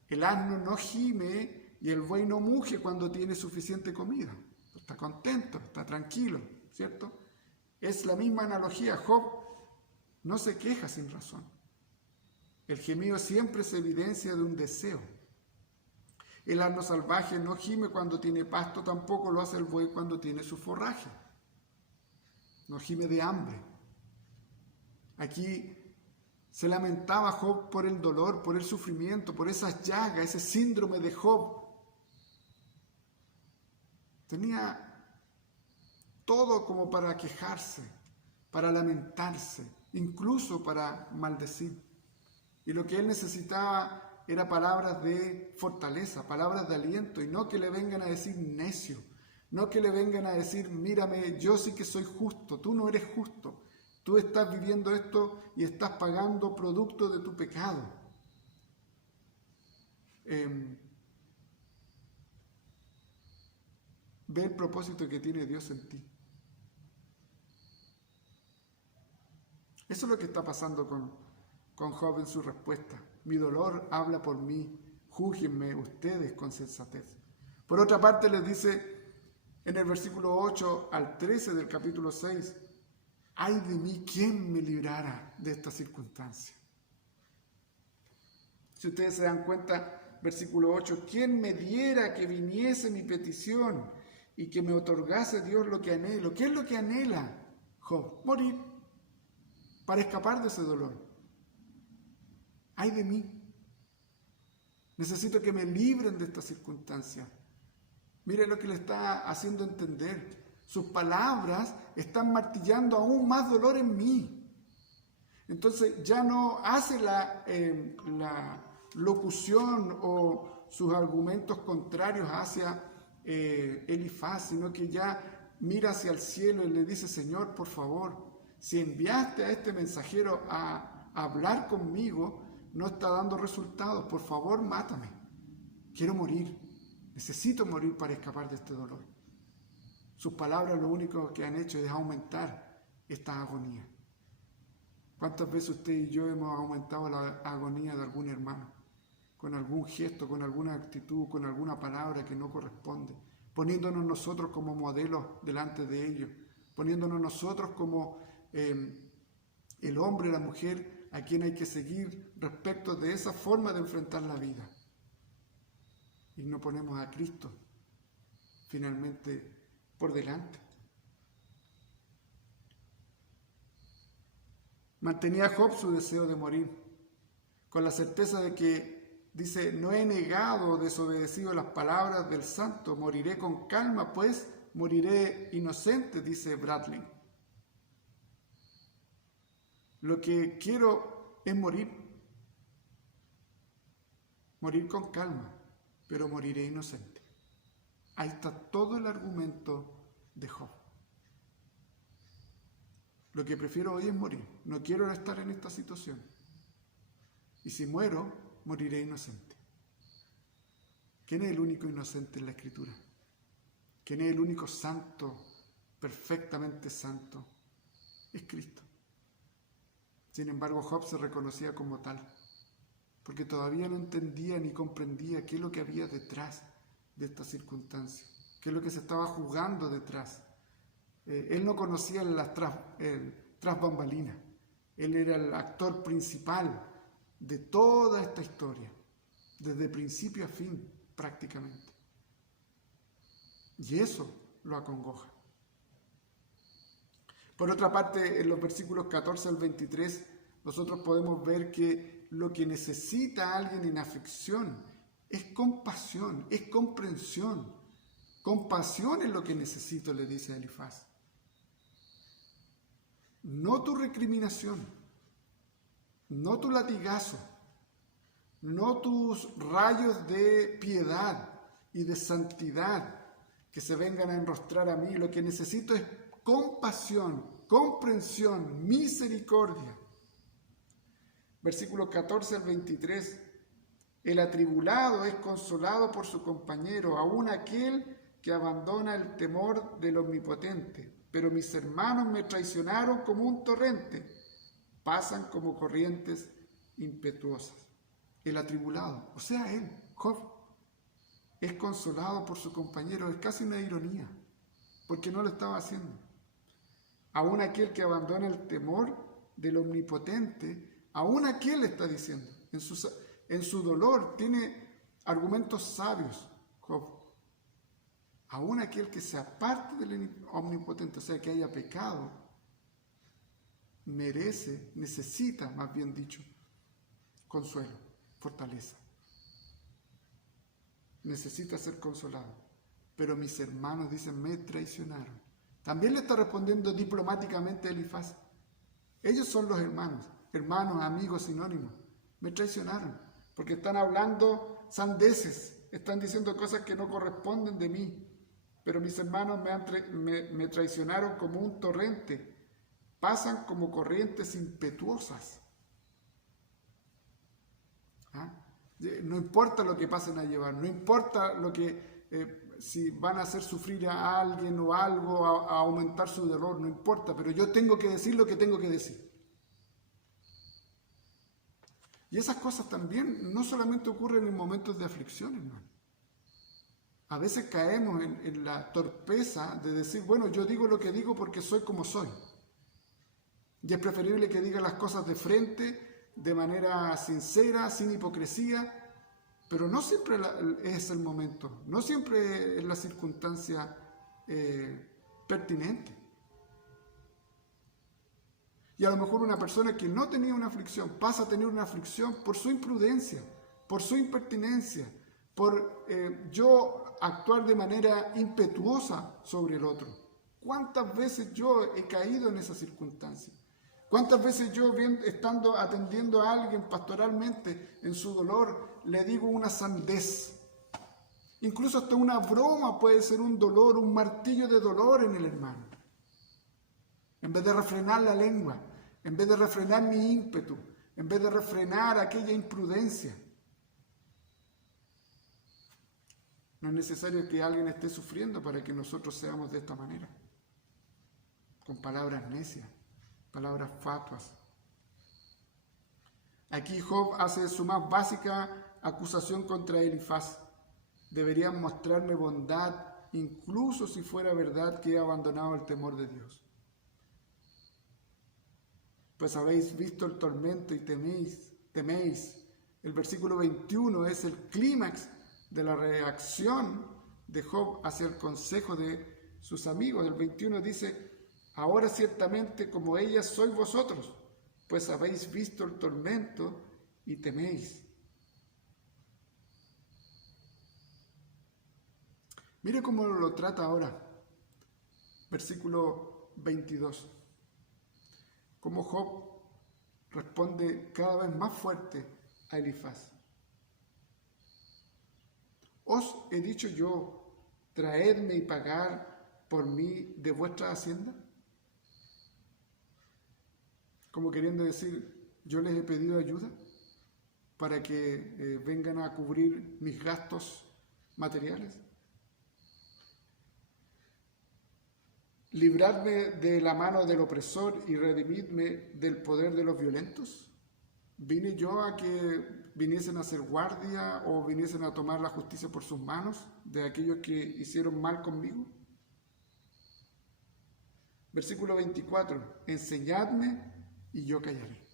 El asno no gime y el buey no muge cuando tiene suficiente comida. Está contento, está tranquilo, ¿cierto? Es la misma analogía. Job no se queja sin razón. El gemido siempre es evidencia de un deseo. El asno salvaje no gime cuando tiene pasto, tampoco lo hace el buey cuando tiene su forraje. No gime de hambre. Aquí se lamentaba Job por el dolor, por el sufrimiento, por esas llagas, ese síndrome de Job. Tenía todo como para quejarse, para lamentarse, incluso para maldecir. Y lo que él necesitaba era palabras de fortaleza, palabras de aliento, y no que le vengan a decir necio, no que le vengan a decir: mírame, yo sí que soy justo, tú no eres justo. Tú estás viviendo esto y estás pagando producto de tu pecado. Ve el propósito que tiene Dios en ti. Eso es lo que está pasando con Job en su respuesta. Mi dolor habla por mí. Júzguenme ustedes con sensatez. Por otra parte, les dice en el versículo 8 al 13 del capítulo 6: ay de mí, ¿quién me librara de esta circunstancia? Si ustedes se dan cuenta, versículo 8: ¿quién me diera que viniese mi petición y que me otorgase Dios lo que anhelo? ¿Qué es lo que anhela Job? Morir, para escapar de ese dolor. Ay de mí, necesito que me libren de esta circunstancia. Mire lo que le está haciendo entender. Sus palabras están martillando aún más dolor en mí. Entonces ya no hace la locución o sus argumentos contrarios hacia Elifaz, sino que ya mira hacia el cielo y le dice: Señor, por favor, si enviaste a este mensajero a hablar conmigo, no está dando resultados, por favor, mátame. Quiero morir, necesito morir para escapar de este dolor. Sus palabras lo único que han hecho es aumentar esta agonía. ¿Cuántas veces usted y yo hemos aumentado la agonía de algún hermano? Con algún gesto, con alguna actitud, con alguna palabra que no corresponde, poniéndonos nosotros como modelos delante de ellos, poniéndonos nosotros como el hombre, la mujer a quien hay que seguir respecto de esa forma de enfrentar la vida. Y no ponemos a Cristo finalmente por delante. Mantenía Job su deseo de morir, con la certeza de que, dice, no he negado o desobedecido las palabras del santo, moriré con calma, pues moriré inocente, dice Bradley. Lo que quiero es morir con calma, pero moriré inocente. Ahí está todo el argumento de Job. Lo que prefiero hoy es morir. No quiero estar en esta situación. Y si muero, moriré inocente. ¿Quién es el único inocente en la Escritura? ¿Quién es el único santo, perfectamente santo? Es Cristo. Sin embargo, Job se reconocía como tal, porque todavía no entendía ni comprendía qué es lo que había detrás de esta circunstancia, qué es lo que se estaba jugando detrás. Él no conocía las tras bambalinas. Él era el actor principal de toda esta historia, desde principio a fin, prácticamente. Y eso lo acongoja. Por otra parte, en los versículos 14 al 23, nosotros podemos ver que lo que necesita alguien en aflicción es compasión, es comprensión. Compasión es lo que necesito, le dice Elifaz. No tu recriminación, no tu latigazo, no tus rayos de piedad y de santidad que se vengan a enrostrar a mí. Lo que necesito es compasión, comprensión, misericordia. Versículos 14 al 23. El atribulado es consolado por su compañero, aun aquel que abandona el temor del Omnipotente. Pero mis hermanos me traicionaron como un torrente, pasan como corrientes impetuosas. El atribulado, o sea, él, Job, es consolado por su compañero. Es casi una ironía, porque no lo estaba haciendo. Aún aquel que abandona el temor del Omnipotente, aún aquel está diciendo, en su dolor tiene argumentos sabios, Job. Aún aquel que se aparte del Omnipotente, o sea, que haya pecado, necesita, más bien dicho, consuelo, fortaleza. Necesita ser consolado. Pero mis hermanos, dicen, me traicionaron. También le está respondiendo diplomáticamente a Elifaz. Ellos son los hermanos, amigos, sinónimos. Me traicionaron, porque están hablando sandeces, están diciendo cosas que no corresponden de mí. Pero mis hermanos me traicionaron como un torrente, pasan como corrientes impetuosas. ¿Ah? No importa lo que pasen a llevar, no importa lo que si van a hacer sufrir a alguien o algo, a aumentar su dolor, no importa, pero yo tengo que decir lo que tengo que decir. Y esas cosas también no solamente ocurren en momentos de aflicción, hermano. A veces caemos en la torpeza de decir, bueno, yo digo lo que digo porque soy como soy. Y es preferible que diga las cosas de frente, de manera sincera, sin hipocresía, pero no siempre es el momento, no siempre es la circunstancia pertinente. Y a lo mejor una persona que no tenía una aflicción pasa a tener una aflicción por su imprudencia, por su impertinencia, por yo actuar de manera impetuosa sobre el otro. ¿Cuántas veces yo he caído en esa circunstancia? ¿Cuántas veces yo, estando atendiendo a alguien pastoralmente en su dolor, le digo una sandez Incluso hasta una broma puede ser un dolor, un martillo de dolor en el hermano. En vez de refrenar la lengua, en vez de refrenar mi ímpetu, en vez de refrenar aquella imprudencia. No es necesario que alguien esté sufriendo para que nosotros seamos de esta manera, con palabras necias, palabras fatuas. Aquí Job hace su más básica acusación contra Elifaz. Deberían mostrarme bondad, incluso si fuera verdad que he abandonado el temor de Dios. Pues habéis visto el tormento y teméis. El versículo 21 es el clímax de la reacción de Job hacia el consejo de sus amigos. El 21 dice: ahora ciertamente como ellas sois vosotros, pues habéis visto el tormento y teméis. Mire cómo lo trata ahora. Versículo 22. Cómo Job responde cada vez más fuerte a Elifaz. ¿Os he dicho yo, traedme y pagar por mí de vuestra hacienda? Como queriendo decir, yo les he pedido ayuda para que vengan a cubrir mis gastos materiales. ¿Librarme de la mano del opresor y redimirme del poder de los violentos? ¿Vine yo a que viniesen a hacer guardia o viniesen a tomar la justicia por sus manos de aquellos que hicieron mal conmigo? Versículo 24. Enseñadme y yo callaré.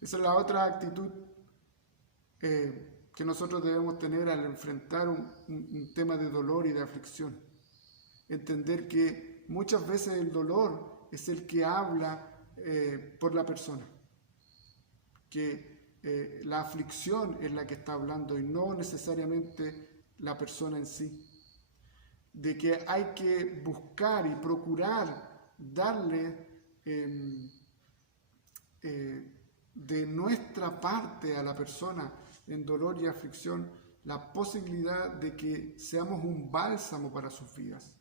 Esa es la otra actitud que nosotros debemos tener al enfrentar un tema de dolor y de aflicción. Entender que muchas veces el dolor es el que habla por la persona, que la aflicción es la que está hablando y no necesariamente la persona en sí, de que hay que buscar y procurar darle de nuestra parte a la persona en dolor y aflicción la posibilidad de que seamos un bálsamo para sus vidas,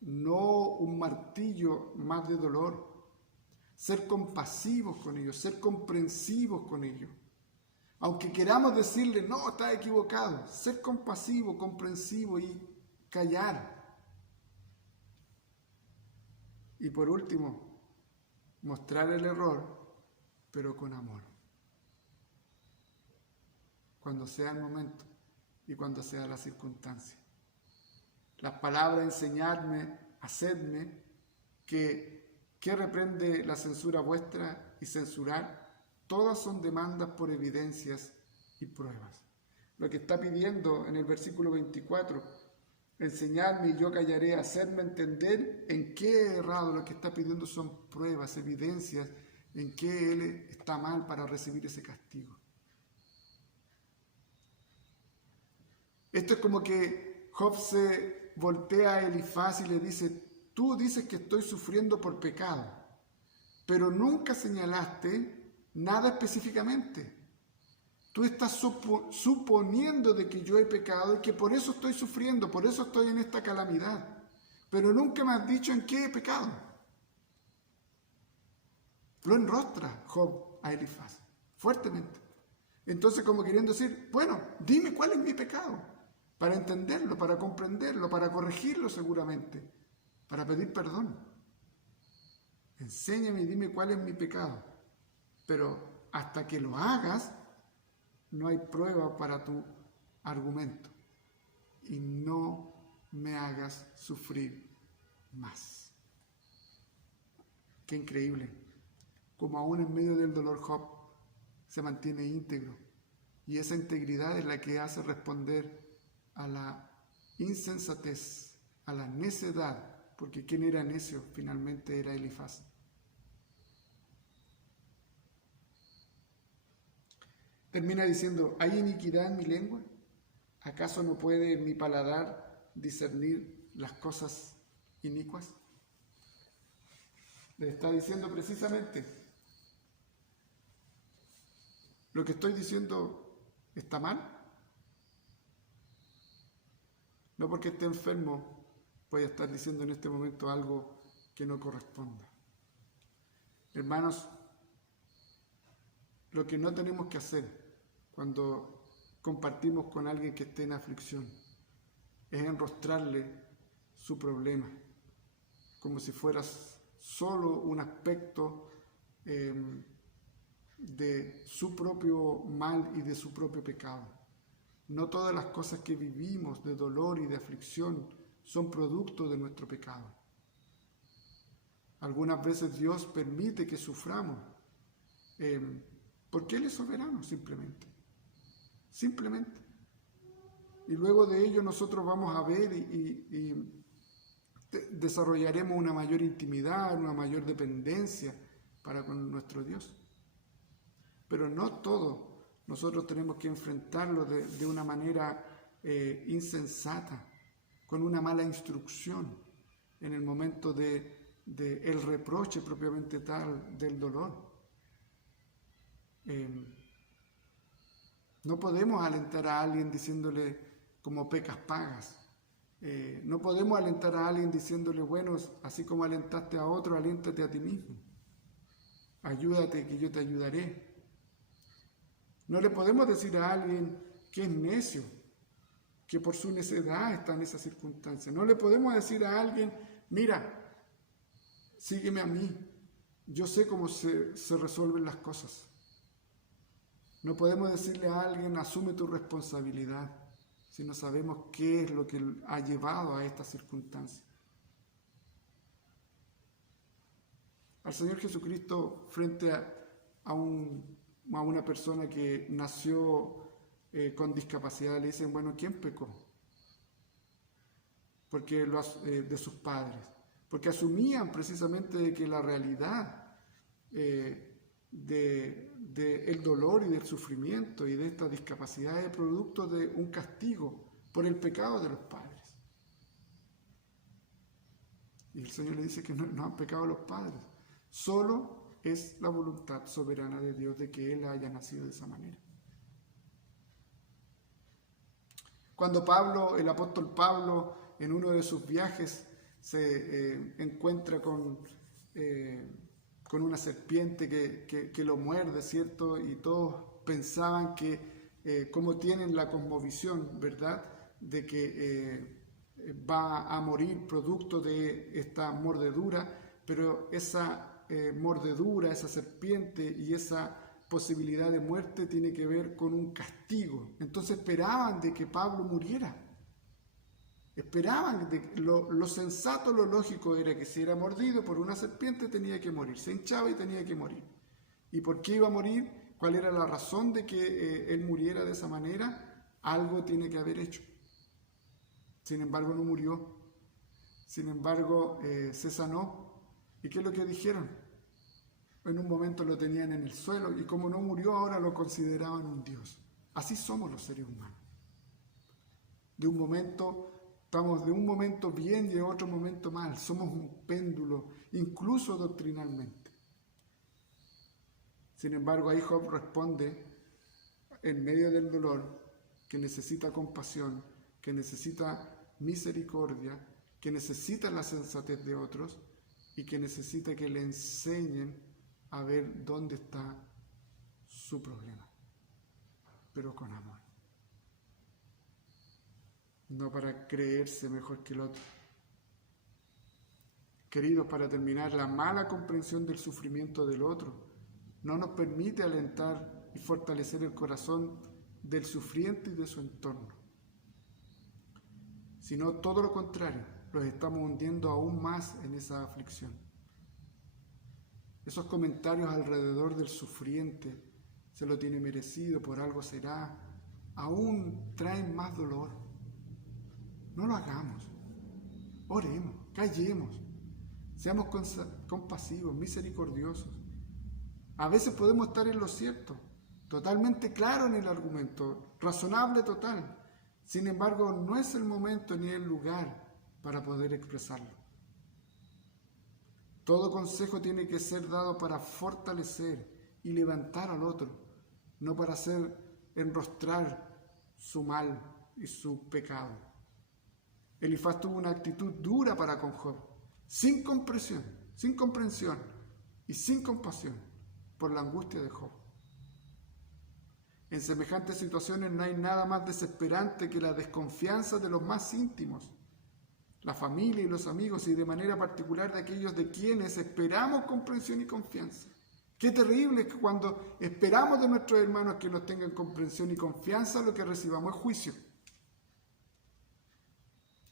no un martillo más de dolor. Ser compasivos con ellos, ser comprensivos con ellos. Aunque queramos decirle, no, está equivocado, ser compasivo, comprensivo y callar. Y por último, mostrar el error, pero con amor. Cuando sea el momento y cuando sea la circunstancia. Las palabras enseñadme, hacedme, que reprende la censura vuestra y censurar, todas son demandas por evidencias y pruebas. Lo que está pidiendo en el versículo 24, enseñadme y yo callaré, hacerme entender en qué he errado, lo que está pidiendo son pruebas, evidencias, en qué él está mal para recibir ese castigo. Esto es como que Job se voltea a Elifaz y le dice: tú dices que estoy sufriendo por pecado, pero nunca señalaste nada específicamente. Tú estás suponiendo de que yo he pecado y que por eso estoy sufriendo, por eso estoy en esta calamidad, pero nunca me has dicho en qué he pecado. Lo enrostra Job a Elifaz fuertemente. Entonces, como queriendo decir, bueno, dime cuál es mi pecado, para entenderlo, para comprenderlo, para corregirlo seguramente, para pedir perdón. Enséñame y dime cuál es mi pecado. Pero hasta que lo hagas, no hay prueba para tu argumento. Y no me hagas sufrir más. Qué increíble. Como aún en medio del dolor Job se mantiene íntegro. Y esa integridad es la que hace responder a la insensatez, a la necedad. Porque ¿quién era necio? Finalmente era Elifaz. Termina diciendo, ¿hay iniquidad en mi lengua? ¿Acaso no puede mi paladar discernir las cosas inicuas? Le está diciendo precisamente, lo que estoy diciendo está mal. No porque esté enfermo voy a estar diciendo en este momento algo que no corresponda. Hermanos, lo que no tenemos que hacer cuando compartimos con alguien que esté en aflicción es enrostrarle su problema, como si fuera solo un aspecto de su propio mal y de su propio pecado. No todas las cosas que vivimos de dolor y de aflicción son producto de nuestro pecado. Algunas veces Dios permite que suframos porque Él es soberano, simplemente. Y luego de ello nosotros vamos a ver y desarrollaremos una mayor intimidad, una mayor dependencia para con nuestro Dios. Pero no todo nosotros tenemos que enfrentarlo de una manera insensata, con una mala instrucción en el momento el reproche propiamente tal del dolor. No podemos alentar a alguien diciéndole como pecas pagas. No podemos alentar a alguien diciéndole, bueno, así como alentaste a otro, aliéntate a ti mismo. Ayúdate que yo te ayudaré. No le podemos decir a alguien que es necio, que por su necedad está en esa circunstancia. No le podemos decir a alguien, mira, sígueme a mí, yo sé cómo se resuelven las cosas. No podemos decirle a alguien, asume tu responsabilidad, si no sabemos qué es lo que ha llevado a esta circunstancia. Al Señor Jesucristo, frente a una persona que nació con discapacidad, le dicen, bueno, ¿quién pecó? Porque de sus padres. Porque asumían precisamente de que la realidad del dolor y del sufrimiento y de esta discapacidad es producto de un castigo por el pecado de los padres. Y el Señor le dice que no han pecado los padres. Solo es la voluntad soberana de Dios de que Él haya nacido de esa manera. Cuando el apóstol Pablo, en uno de sus viajes, se encuentra con una serpiente que lo muerde, ¿cierto? Y todos pensaban que, como tienen la cosmovisión, ¿verdad?, de que va a morir producto de esta mordedura, pero esa mordedura, esa serpiente y esa posibilidad de muerte tiene que ver con un castigo. Entonces esperaban de que Pablo muriera. Esperaban, lo sensato, lo lógico era que si era mordido por una serpiente tenía que morir, se hinchaba y tenía que morir. ¿Y por qué iba a morir? ¿Cuál era la razón de que él muriera de esa manera? Algo tiene que haber hecho. Sin embargo, no murió. Sin embargo, se sanó. ¿Y qué es lo que dijeron? En un momento lo tenían en el suelo y como no murió, ahora lo consideraban un Dios. Así somos los seres humanos. Estamos de un momento bien y de otro momento mal. Somos un péndulo, incluso doctrinalmente. Sin embargo, ahí Job responde, en medio del dolor, que necesita compasión, que necesita misericordia, que necesita la sensatez de otros y que necesita que le enseñen a ver dónde está su problema, pero con amor. No para creerse mejor que el otro. Queridos, para terminar, la mala comprensión del sufrimiento del otro no nos permite alentar y fortalecer el corazón del sufriente y de su entorno, sino todo lo contrario, los estamos hundiendo aún más en esa aflicción. Esos comentarios alrededor del sufriente, se lo tiene merecido, por algo será, aún traen más dolor. No lo hagamos. Oremos, callemos, seamos compasivos, misericordiosos. A veces podemos estar en lo cierto, totalmente claro en el argumento, razonable total. Sin embargo, no es el momento ni el lugar para poder expresarlo. Todo consejo tiene que ser dado para fortalecer y levantar al otro, no para hacer enrostrar su mal y su pecado. Elifaz tuvo una actitud dura para con Job, sin comprensión y sin compasión por la angustia de Job. En semejantes situaciones no hay nada más desesperante que la desconfianza de los más íntimos, la familia y los amigos, y de manera particular de aquellos de quienes esperamos comprensión y confianza. Qué terrible es que cuando esperamos de nuestros hermanos que nos tengan comprensión y confianza, lo que recibamos es juicio.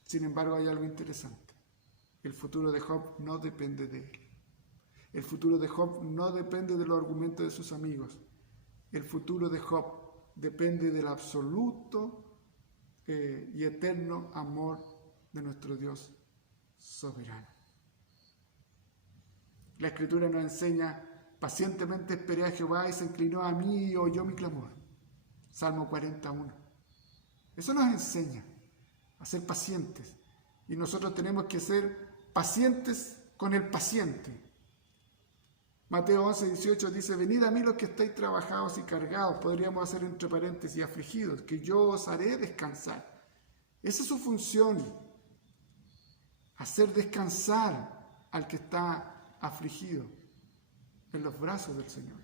Sin embargo, hay algo interesante. El futuro de Job no depende de él. El futuro de Job no depende de los argumentos de sus amigos. El futuro de Job depende del absoluto y eterno amor de nuestro Dios soberano. La Escritura nos enseña: pacientemente esperé a Jehová y se inclinó a mí y oyó mi clamor. Salmo 41. Eso nos enseña a ser pacientes. Y nosotros tenemos que ser pacientes con el paciente. Mateo 11:18 dice: venid a mí los que estáis trabajados y cargados, podríamos hacer entre paréntesis afligidos, que yo os haré descansar. Esa es su función, hacer descansar al que está afligido en los brazos del Señor.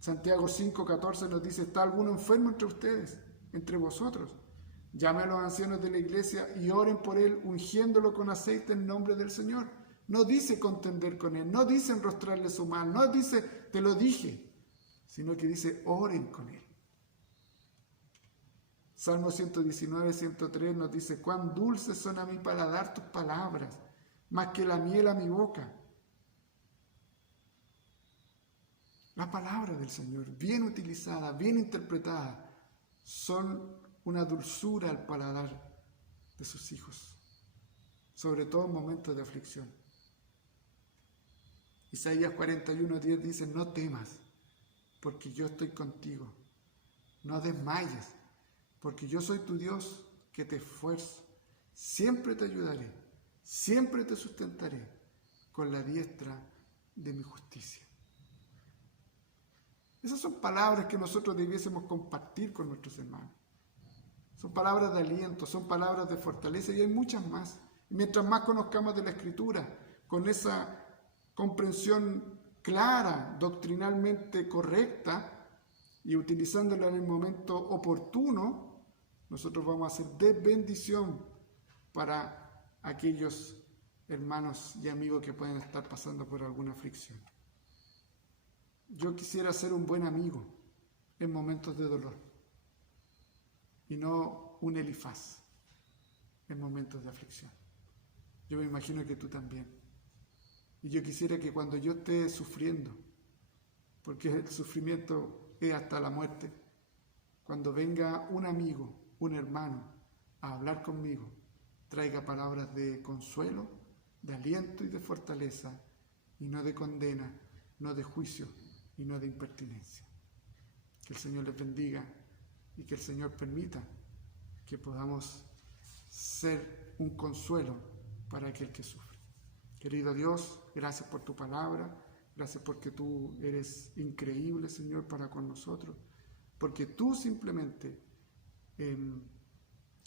Santiago 5:14 nos dice: ¿está alguno enfermo entre ustedes, entre vosotros? Llame a los ancianos de la iglesia y oren por él, ungiéndolo con aceite en nombre del Señor. No dice contender con él, no dice enrostrarle su mal, no dice te lo dije, sino que dice oren con él. Salmo 119:103 nos dice: cuán dulces son a mi paladar tus palabras, más que la miel a mi boca. La palabra del Señor, bien utilizada, bien interpretada, son una dulzura al paladar de sus hijos, sobre todo en momentos de aflicción. Isaías 41:10 dice: no temas, porque yo estoy contigo. No desmayes, porque yo soy tu Dios, que te esfuerzo. Siempre te ayudaré, siempre te sustentaré con la diestra de mi justicia. Esas son palabras que nosotros debiésemos compartir con nuestros hermanos. Son palabras de aliento, son palabras de fortaleza, y hay muchas más. Y mientras más conozcamos de la Escritura, con esa comprensión clara, doctrinalmente correcta, y utilizándola en el momento oportuno, nosotros vamos a ser de bendición para aquellos hermanos y amigos que pueden estar pasando por alguna aflicción. Yo quisiera ser un buen amigo en momentos de dolor y no un Elifaz en momentos de aflicción. Yo me imagino que tú también. Y yo quisiera que cuando yo esté sufriendo, porque el sufrimiento es hasta la muerte, cuando venga un amigo, un hermano, a hablar conmigo, traiga palabras de consuelo, de aliento y de fortaleza, y no de condena, no de juicio y no de impertinencia. Que el Señor les bendiga y que el Señor permita que podamos ser un consuelo para aquel que sufre. Querido Dios, gracias por tu palabra, gracias porque tú eres increíble, Señor, para con nosotros, porque tú simplemente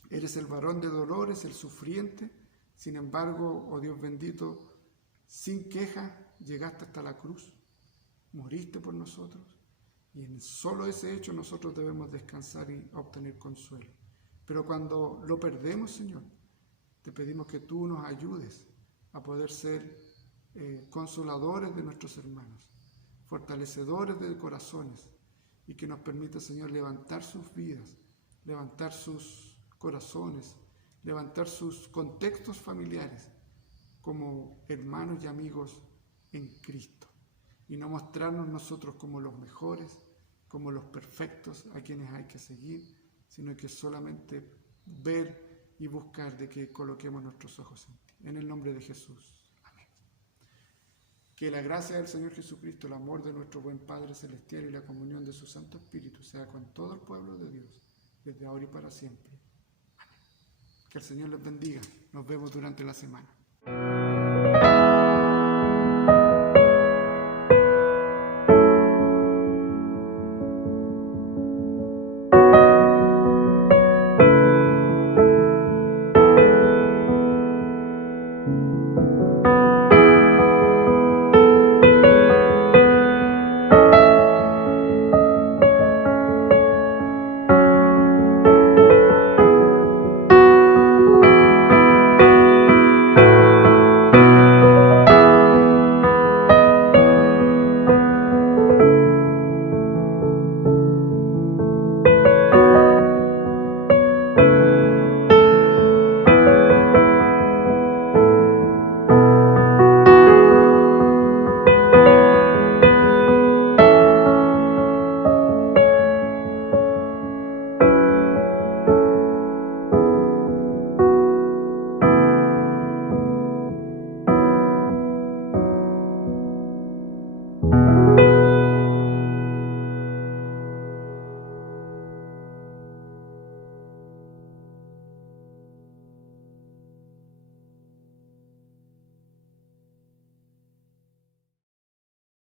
eres el varón de dolores, el sufriente. Sin embargo, oh Dios bendito, sin queja llegaste hasta la cruz, moriste por nosotros, y en solo ese hecho nosotros debemos descansar y obtener consuelo. Pero cuando lo perdemos, Señor, te pedimos que tú nos ayudes a poder ser consoladores de nuestros hermanos, fortalecedores de corazones, y que nos permita, Señor, levantar sus vidas, levantar sus corazones, levantar sus contextos familiares como hermanos y amigos en Cristo, y no mostrarnos nosotros como los mejores, como los perfectos a quienes hay que seguir, sino que solamente ver y buscar de que coloquemos nuestros ojos en ti. En el nombre de Jesús. Amén. Que la gracia del Señor Jesucristo, el amor de nuestro buen Padre Celestial y la comunión de su Santo Espíritu sea con todo el pueblo de Dios, desde ahora y para siempre. Amén. Que el Señor les bendiga. Nos vemos durante la semana.